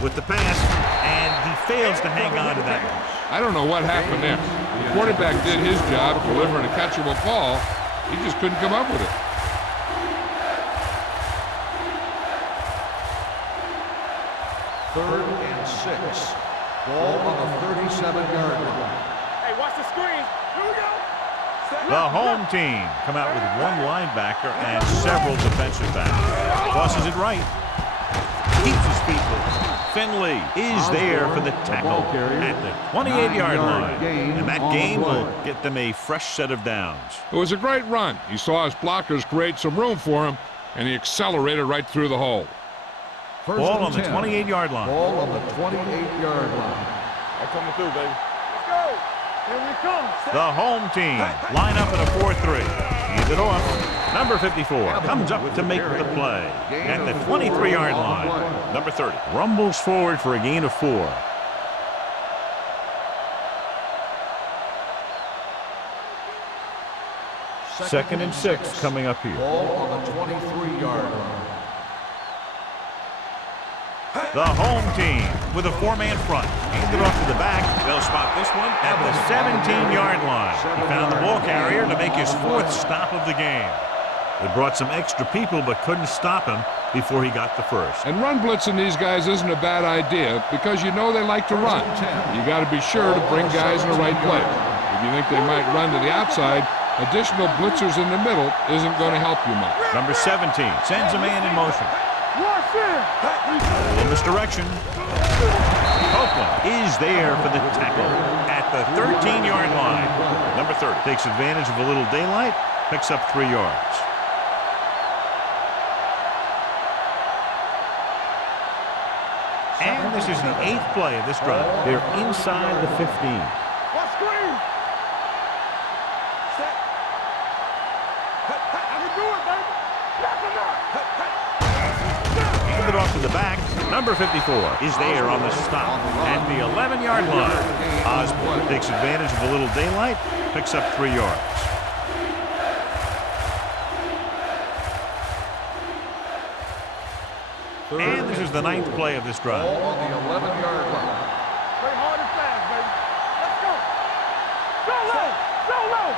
With the pass, and he fails to hang on to that one. I don't know what happened there. The quarterback did his job delivering a catchable ball. He just couldn't come up with it. Third and 6. Ball on the 37-yard line. Hey, watch the screen. Here we go. The home team come out with 1 linebacker and several defensive backs. Tosses it right. Keeps his feet moving. Finley is there for the tackle at the 28-yard line. And that gain will get them a fresh set of downs. It was a great run. He saw his blockers create some room for him, and he accelerated right through the hole. First Ball and on the 10. 28-yard line. Ball on the 28-yard line. I'm coming through, baby. Let's go. Here we come. The home team line up in a 4-3. Hands it off. Number 54 comes up to make the play at the 23-yard line. Number 30 rumbles forward for a gain of 4. Second and 6 coming up here. Ball on the 23-yard line. The home team with a 4-man front. Handed off to the back. They'll spot this one at the 17-yard line. He found the ball carrier to make his 4th stop of the game. They brought some extra people but couldn't stop him before he got the first. And run blitzing these guys isn't a bad idea because you know they like to run. You got to be sure to bring guys in the right place. If you think they might run to the outside, Additional blitzers in the middle isn't going to help you much. Number 17 sends a man in motion. Rush in. A little misdirection. Copeland is there for the tackle at the 13-yard line. Number 30 takes advantage of a little daylight, picks up 3 yards. And this is the 8th play of this drive. They're inside the 15. What screen? Set. I can do it, baby. Knock him out. Hand it off to the back. Number 54 is there on the stop at the 11-yard line. Osborne takes advantage of a little daylight, picks up 3 yards. And this is the 9th play of this drive. Ball on the 11-yard line. Play hard and fast, baby. Let's go. Go low. Go low.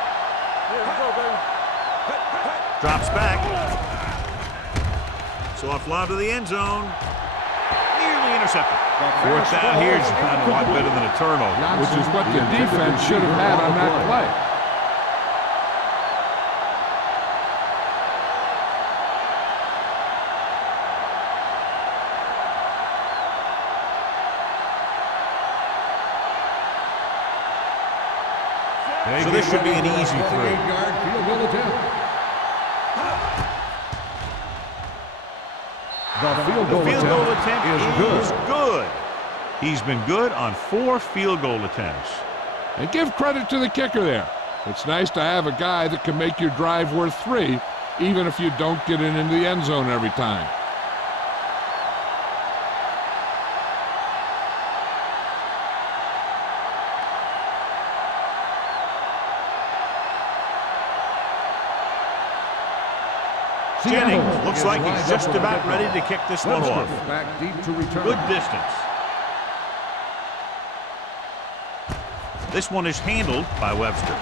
Here we go, baby. Drops back. Soft lob to the end zone. Nearly intercepted. 4th down here is not a lot better than a turnover. Which is what the defense should have had on that play. So this should be an easy 48-yard field goal attempt. The field goal Field goal attempt attempt is good. He's been good on 4 field goal attempts. And give credit to the kicker there. It's nice to have a guy that can make your drive worth 3, even if you don't get it into the end zone every time. Jennings looks like he's just about ready to kick this one off. Back deep to return. Good distance. This one is handled by Webster.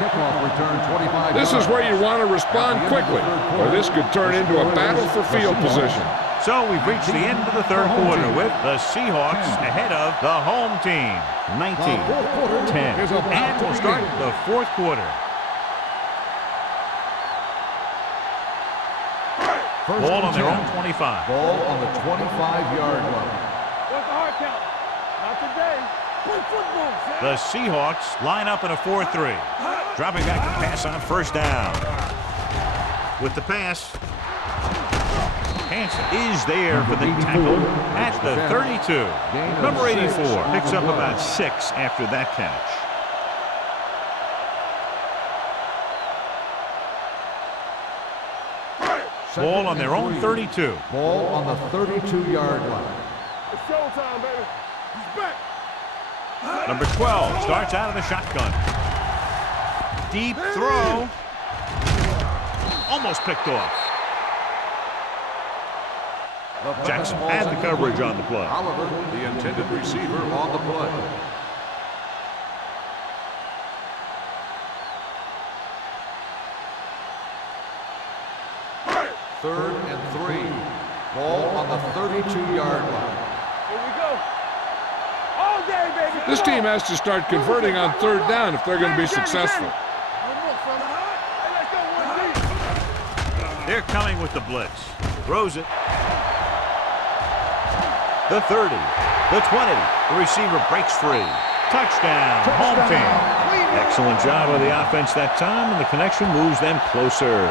Kickoff return 25 This is where you want to respond quickly, or this could turn into a battle for field position. So we've reached the end of the 3rd quarter with the Seahawks ahead of the home team. 19-10. And we'll start the 4th quarter. Ball on their own 25. Ball on the 25-yard line. What's the hard count? Not today. Play football, Sam. The Seahawks line up in a 4-3. Dropping back to pass on 1st down. With the pass, Hansen is there for the tackle at the 32. Number 84 picks up about 6 after that catch. Ball on their own 32. Ball on the 32-yard line. It's showtime, baby. He's back. Number 12 starts out of the shotgun. Deep throw. Almost picked off. Jackson had the coverage on the play. Oliver, the intended receiver, on the play. Third and 3. Ball on the 32-yard line. Here we go. All day, baby. Come This on. team has to start converting on 3rd down if they're going to be successful. One more, fella. Hey, let's go, 1 deep. They're coming with the blitz. Throws it. The 30. The 20. The receiver breaks free. Touchdown. Home team. Excellent job of the offense that time, and the connection moves them closer.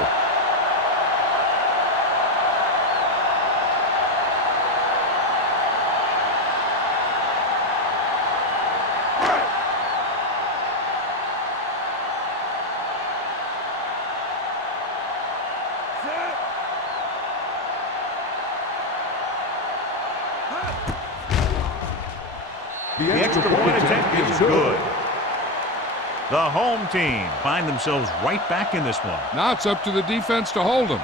The extra point attempt is good. The home team find themselves right back in this one. Now it's up to the defense to hold them.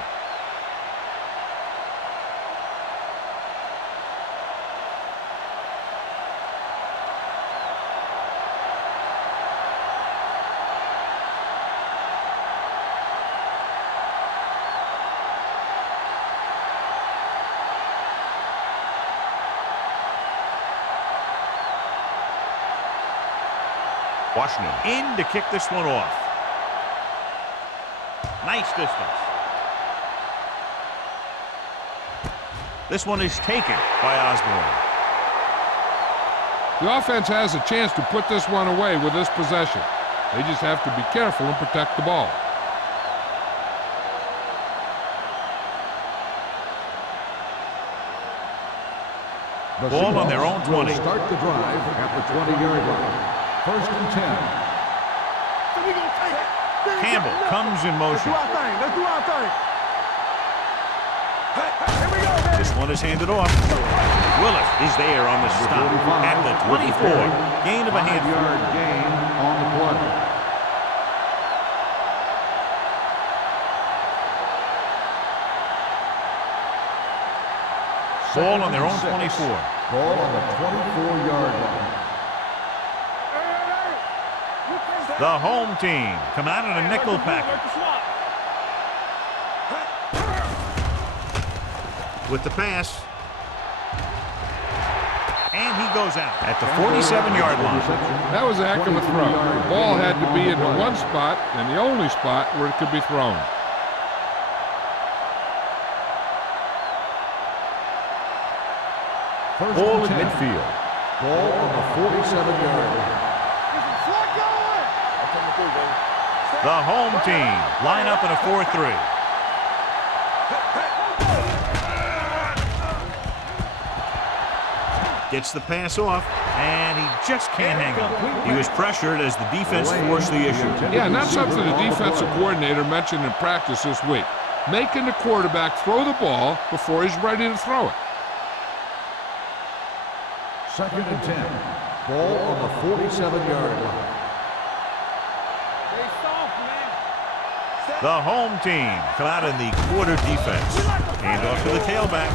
Washington in to kick this one off. Nice distance. This one is taken by Osborne. The offense has a chance to put this one away with this possession. They just have to be careful and protect the ball. Ball on their own 20. Start the drive at the 20-yard line. First and 10. So we gonna take it. Campbell comes in Let's motion. do our thing. Let's do our thing. Here we go, baby. This one is handed off. Willett is there on the stop at the 24. Gain of a handful. 5-yard gain on the play. Ball on their own 24. Ball on the 24-yard line. The home team come out in a nickel package. With the pass. And he goes out at the 47-yard line. That was a heck of a throw. The ball had to be in the one spot and the only spot where it could be thrown. Ball in midfield. Ball on the 47-yard line. The home team line up in a 4-3. Gets the pass off, and he just can't hang on. He was pressured as the defense forced the issue. Yeah, and that's something the defensive coordinator mentioned in practice this week. Making the quarterback throw the ball before he's ready to throw it. Second and 10. Ball on the 47-yard line. The home team come out in the quarter defense. Hand off to the tailback.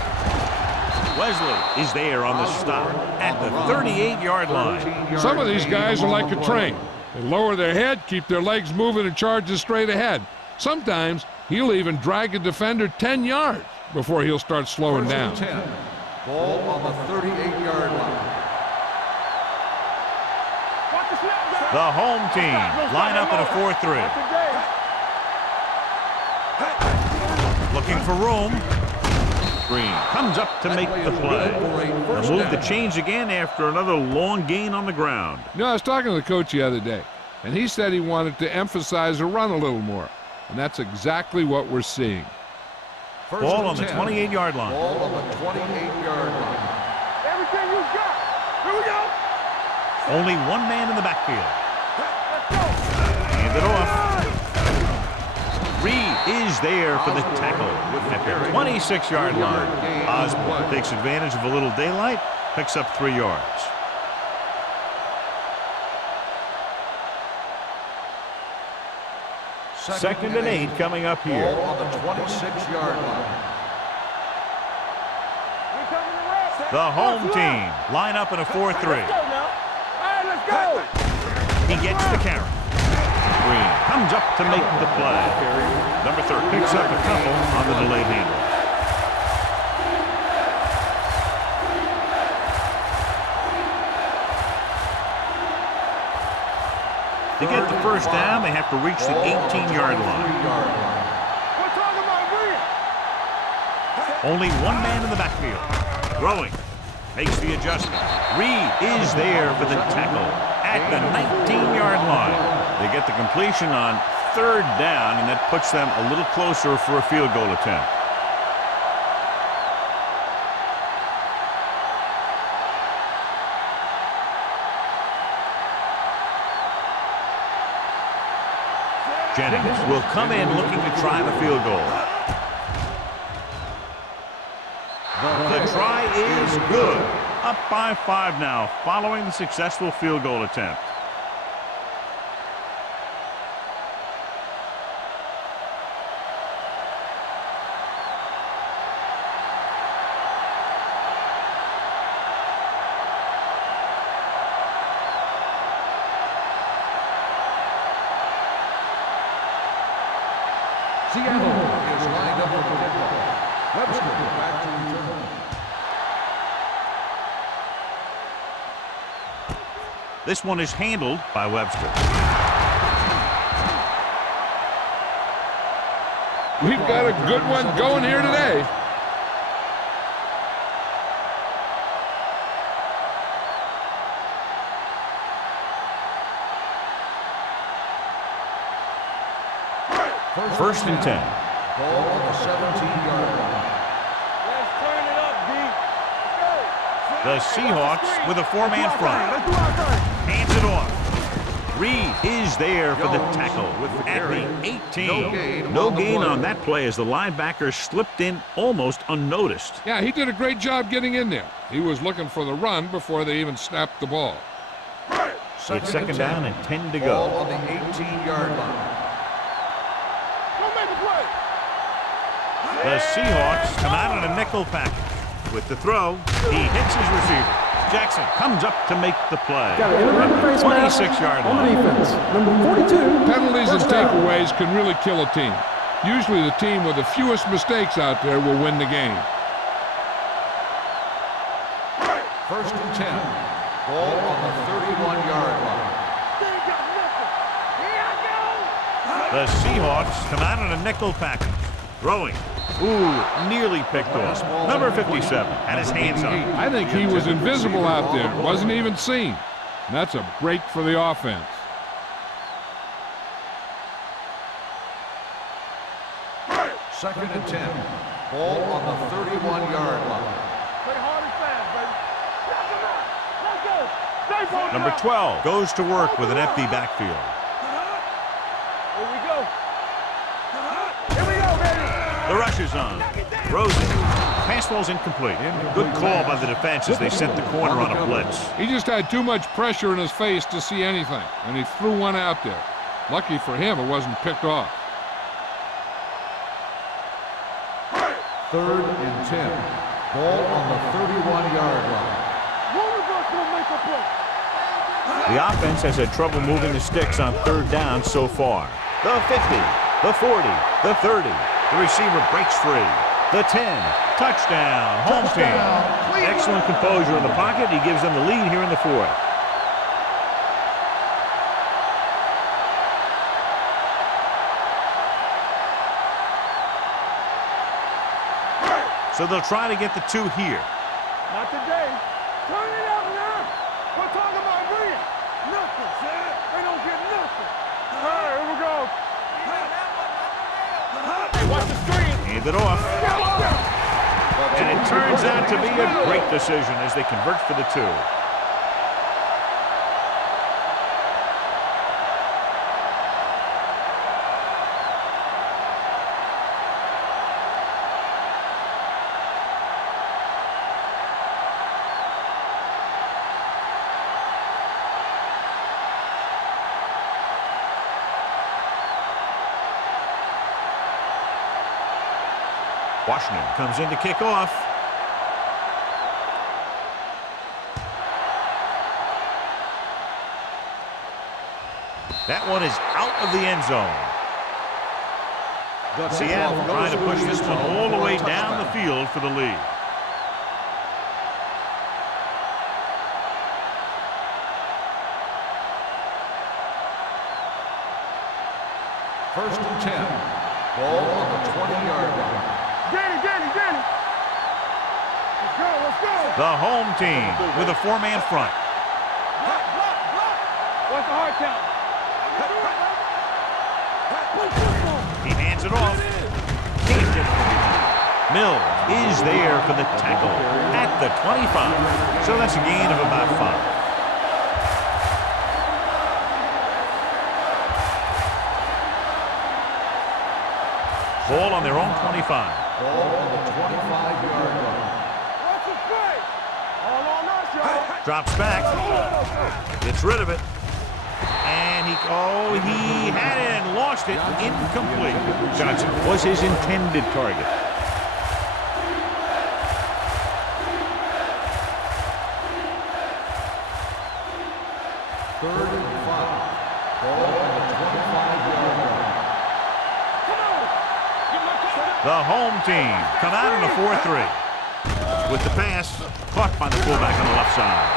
Wesley is there on the stop at the 38-yard line. Some of these guys are like a train. They lower their head, keep their legs moving, and charge straight ahead. Sometimes he'll even drag a defender 10 yards before he'll start slowing down. 10. Ball on the 38-yard line. The home team line up in a 4-3. Looking for room. Green comes up to make the play. The move to change again after another long gain on the ground. You know, I was talking to the coach the other day, and he said he wanted to emphasize the run a little more. And that's exactly what we're seeing. Ball on the 28-yard line. Ball on the 28-yard line. Everything you got. Here we go. Only one man in the backfield. Hand it off. Reed is there for the tackle at the 26-yard line. Osborne takes advantage of a little daylight, picks up 3 yards. Second and 8 coming up here. Ball on the 26-yard line. The home team line up in a 4-3. All right, let's go. He gets the carry. Green comes up to make the play. Number 30 picks up a couple on the delayed handoff. To get the first down, they have to reach the 18-yard line. We're talking about Reed. Only one man in the backfield. Throwing. Makes the adjustment. Reed is there for the tackle at the 19-yard line. They get the completion on 3rd down, and that puts them a little closer for a field goal attempt. Jennings will come in looking to try the field goal. The try is good. Up by 5 now, following the successful field goal attempt. Seattle is lined up for the kickoff. Webster back to return. This one is handled by Webster. We've got a good one going here today. First and 10. Ball on the 17-yard line. Let's turn it up, D. The Seahawks with a four-man front. Let's do our thing. Hands it off. Reed is there for the tackle at the 18. No gain on that play as the linebacker slipped in almost unnoticed. Yeah, he did a great job getting in there. He was looking for the run before they even snapped the ball. It's second down and 10 to Ball go. on the 18-yard line. Don't make a play. The Seahawks come out in a nickel package. With the throw, he hits his receiver. Jackson comes up to make the play. Got it in around the face mask 26-yard on the line. defense. Number 42. Penalties and first down. takeaways can really kill a team. Usually the team with the fewest mistakes out there will win the game. First and 10. Ball on the 31-yard line. They ain't got nothing. Here I go. The Seahawks come out in a nickel package. Throwing. Ooh, nearly picked off. Number 57 and his hands up. I think he was invisible out there. Wasn't even seen. And that's a break for the offense. Second and 10. Ball on the 31-yard line. Play hard and fast, baby. Knock him out. Let's go. Stay focused. Number 12 goes to work with an empty backfield. Here we go. Here we go, baby. The rush is on. Throws it. Pass ball's incomplete. Good call by the defense as they sent the corner on a blitz. He just had too much pressure in his face to see anything, and he threw one out there. Lucky for him, it wasn't picked off. Third and 10. Ball on the 31-yard line. One of us will make a play. The offense has had trouble moving the sticks on third down so far. The 50, the 40, the 30. The receiver breaks free. The 10. Touchdown. Home team. Excellent composure in the pocket. He gives them the lead here in the fourth. So they'll try to get the two here. Not today. Turn it up now. We're talking about brilliant. Nothing, sir. They don't get nothing. All right, here we go. Hey, watch the screen. Hand it off. And it turns out to be a great decision as they convert for the two. Washington comes in to kick off. That one is out of the end zone. Seattle trying to push this one all the way down the field for the lead. First and 10. Ball on the 20-yard line. Danny. Let's go. The home team with a four-man front. Block. What's the hard count? He hands it off. Can't get it. Mills is there for the tackle at the 25. So that's a gain of about 5. Ball on their own 25. Ball on the 25-yard line. What's the play? All on us, y'all. Drops back. Gets rid of it. And he had it and lost it. Incomplete. Johnson was his intended target. Third and 5. Ball on the 25-yard line. The home team come out in a 4-3. With the pass, caught by the fullback on the left side.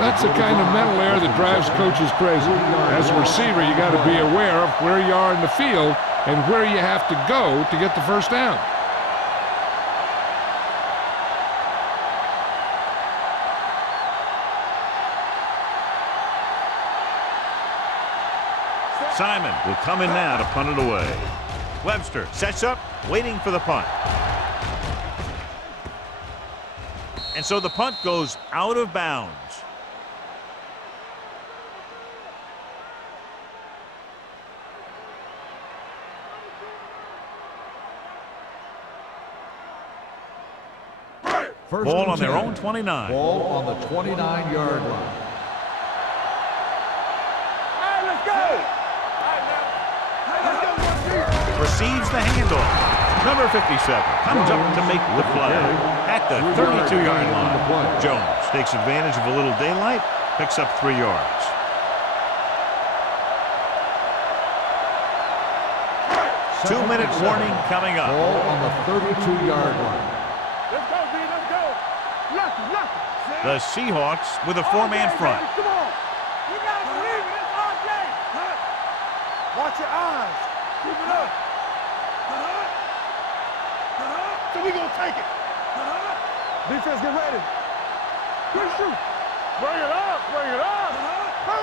That's the kind of mental error that drives coaches crazy. As a receiver, you got to be aware of where you are in the field and where you have to go to get the first down. Simon will come in now to punt it away. Webster sets up, waiting for the punt. And so the punt goes out of bounds. Ball on their own 29. Ball on the 29-yard line. Hey, let's go! Receives the handoff. Number 57 comes up to make the play at the 32-yard line. Jones takes advantage of a little daylight, picks up 3 yards. Two-minute warning coming up. Ball on the 32-yard line. Let's go, B, let's go! Lucky. The Seahawks with a 4-man front. Come on! You gotta believe it, it's our game! Watch your eyes! Keep it up! So we gonna take it! Defense, get ready! Good shoot! Bring it up! Here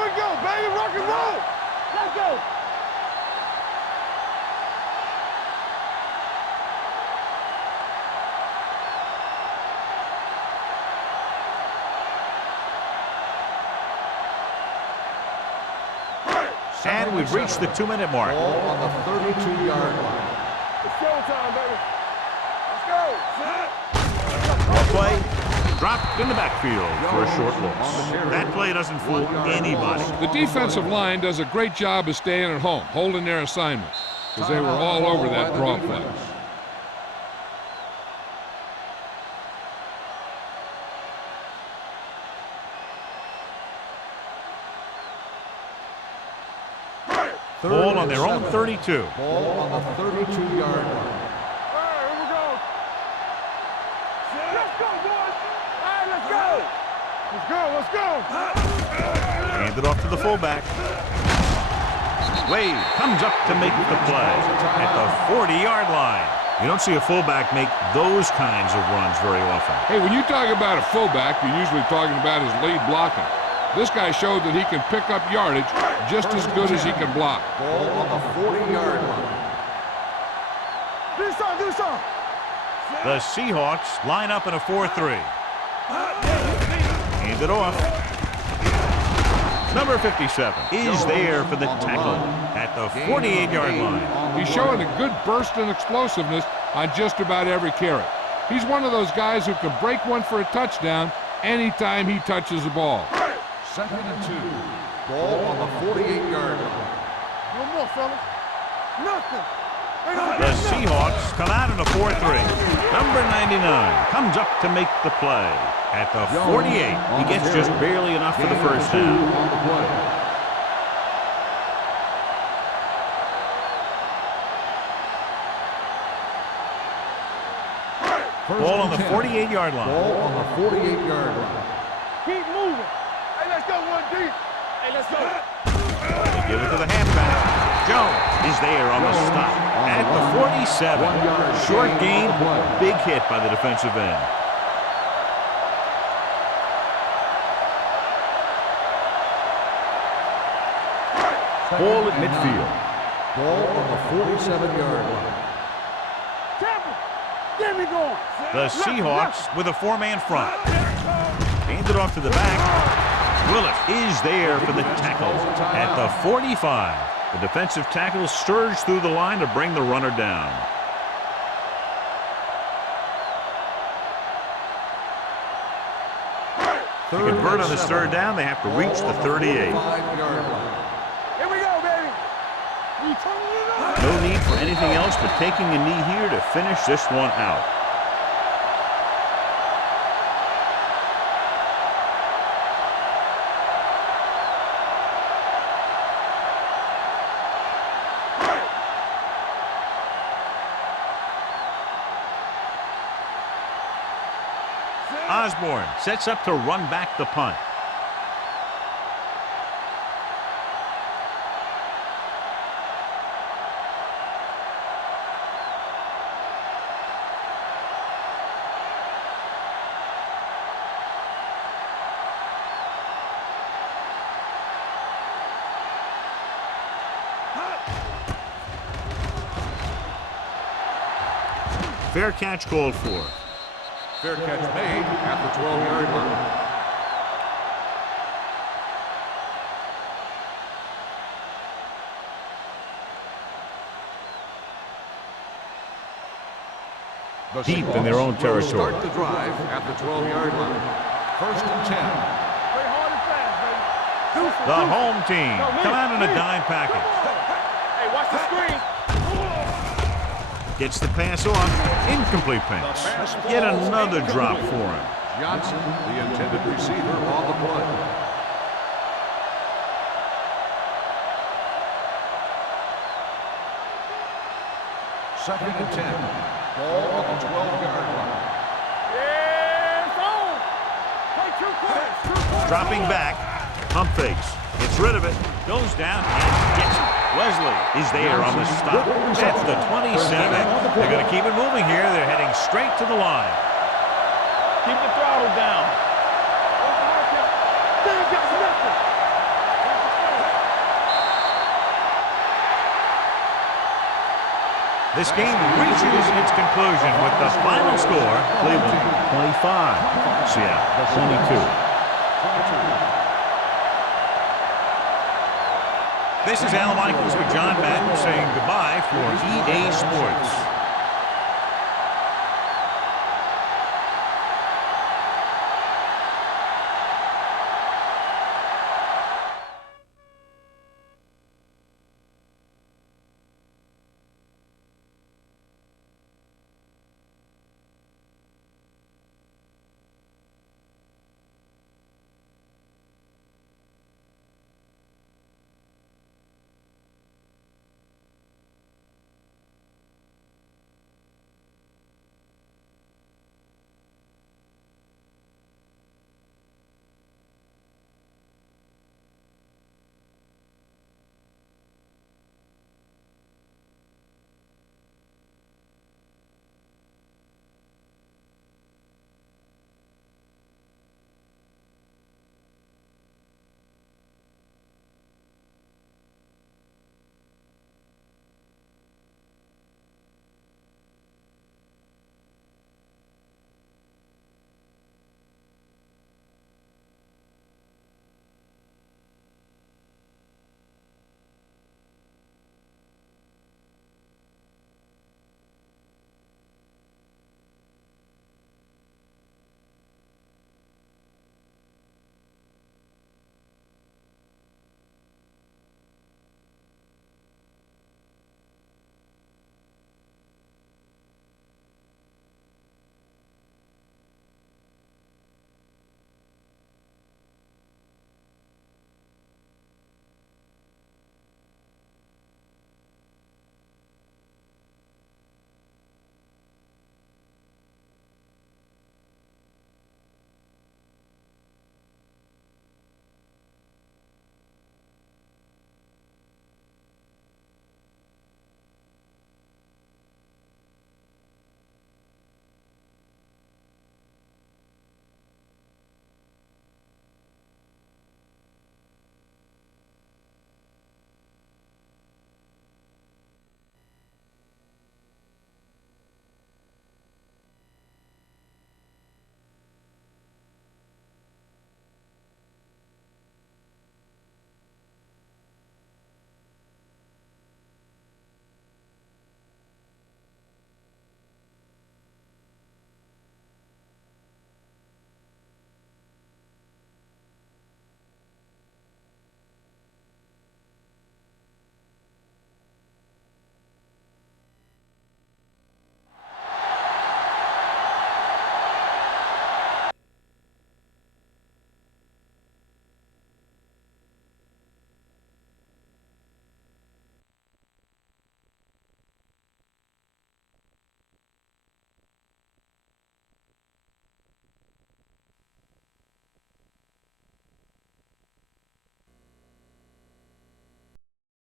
we go, baby! Rock and roll! Let's go! And we've reached the 2-minute mark. Ball on the 32-yard line. It's showtime, baby! Let's go! Play dropped in the backfield for a short loss. That play doesn't fool anybody. The defensive line does a great job of staying at home, holding their assignments, because they were all over that draw play. Ball on their own 32. Ball on the 32-yard line. All right, here we go. Let's go, boys. All right, let's go. Let's go. Hand it off to the fullback. Wade comes up to make the play at the 40-yard line. You don't see a fullback make those kinds of runs very often. Hey, when you talk about a fullback, you're usually talking about his lead blocking. This guy showed that he can pick up yardage just as good as he can block. Ball on the 40-yard line. Do something. The Seahawks line up in a 4-3. Hand it off. Number 57 is there for the tackle at the 48-yard line. He's showing a good burst and explosiveness on just about every carry. He's one of those guys who can break one for a touchdown anytime he touches the ball. 2nd and 2. Ball on the 48-yard line. No more, fellas. Nothing. The Seahawks come out in a 4-3. Number 99 comes up to make the play at the 48. He gets just barely enough for the first down. Ball on the 48-yard line. Ball on the 48-yard line. Keep moving. Hey, let's go, 1 deep. Hey, let's go. They give it to the halfback. Jones is there on the stop at the 47. Short gain, big hit by the defensive end. Ball at midfield. Ball on the 47-yard line. Temple, get me going. The Seahawks with a 4-man front. Hand it off to the back. Willett is there for the tackle at the 45. The defensive tackle surged through the line to bring the runner down. To convert on this third down, they have to reach the 38. Here we go, baby. You turning it up? No need for anything else but taking a knee here to finish this one out. Osborne sets up to run back the punt. Fair catch called for. Fair catch made at the 12-yard line. Deep in their own territory. Start the drive at the 12-yard line. 1st and 10. Play hard and fast, baby. The home team come out in a dime package. Hey, watch the screen. Gets the pass off. Incomplete pass. Yet another drop for him. Johnson, the intended receiver, on the play. Second and 10. Ball on the 12-yard line. Yeah, it's on. Play 2 quarters. Dropping back. Pump fakes. Gets rid of it. Goes down and gets it. Wesley is there on the stop. That's the 27. They're going to keep it moving here. They're heading straight to the line. Keep the throttle down. This game reaches its conclusion with the final score. Cleveland 25. Seattle 22. This is Al Michaels with John Madden saying goodbye for EA Sports.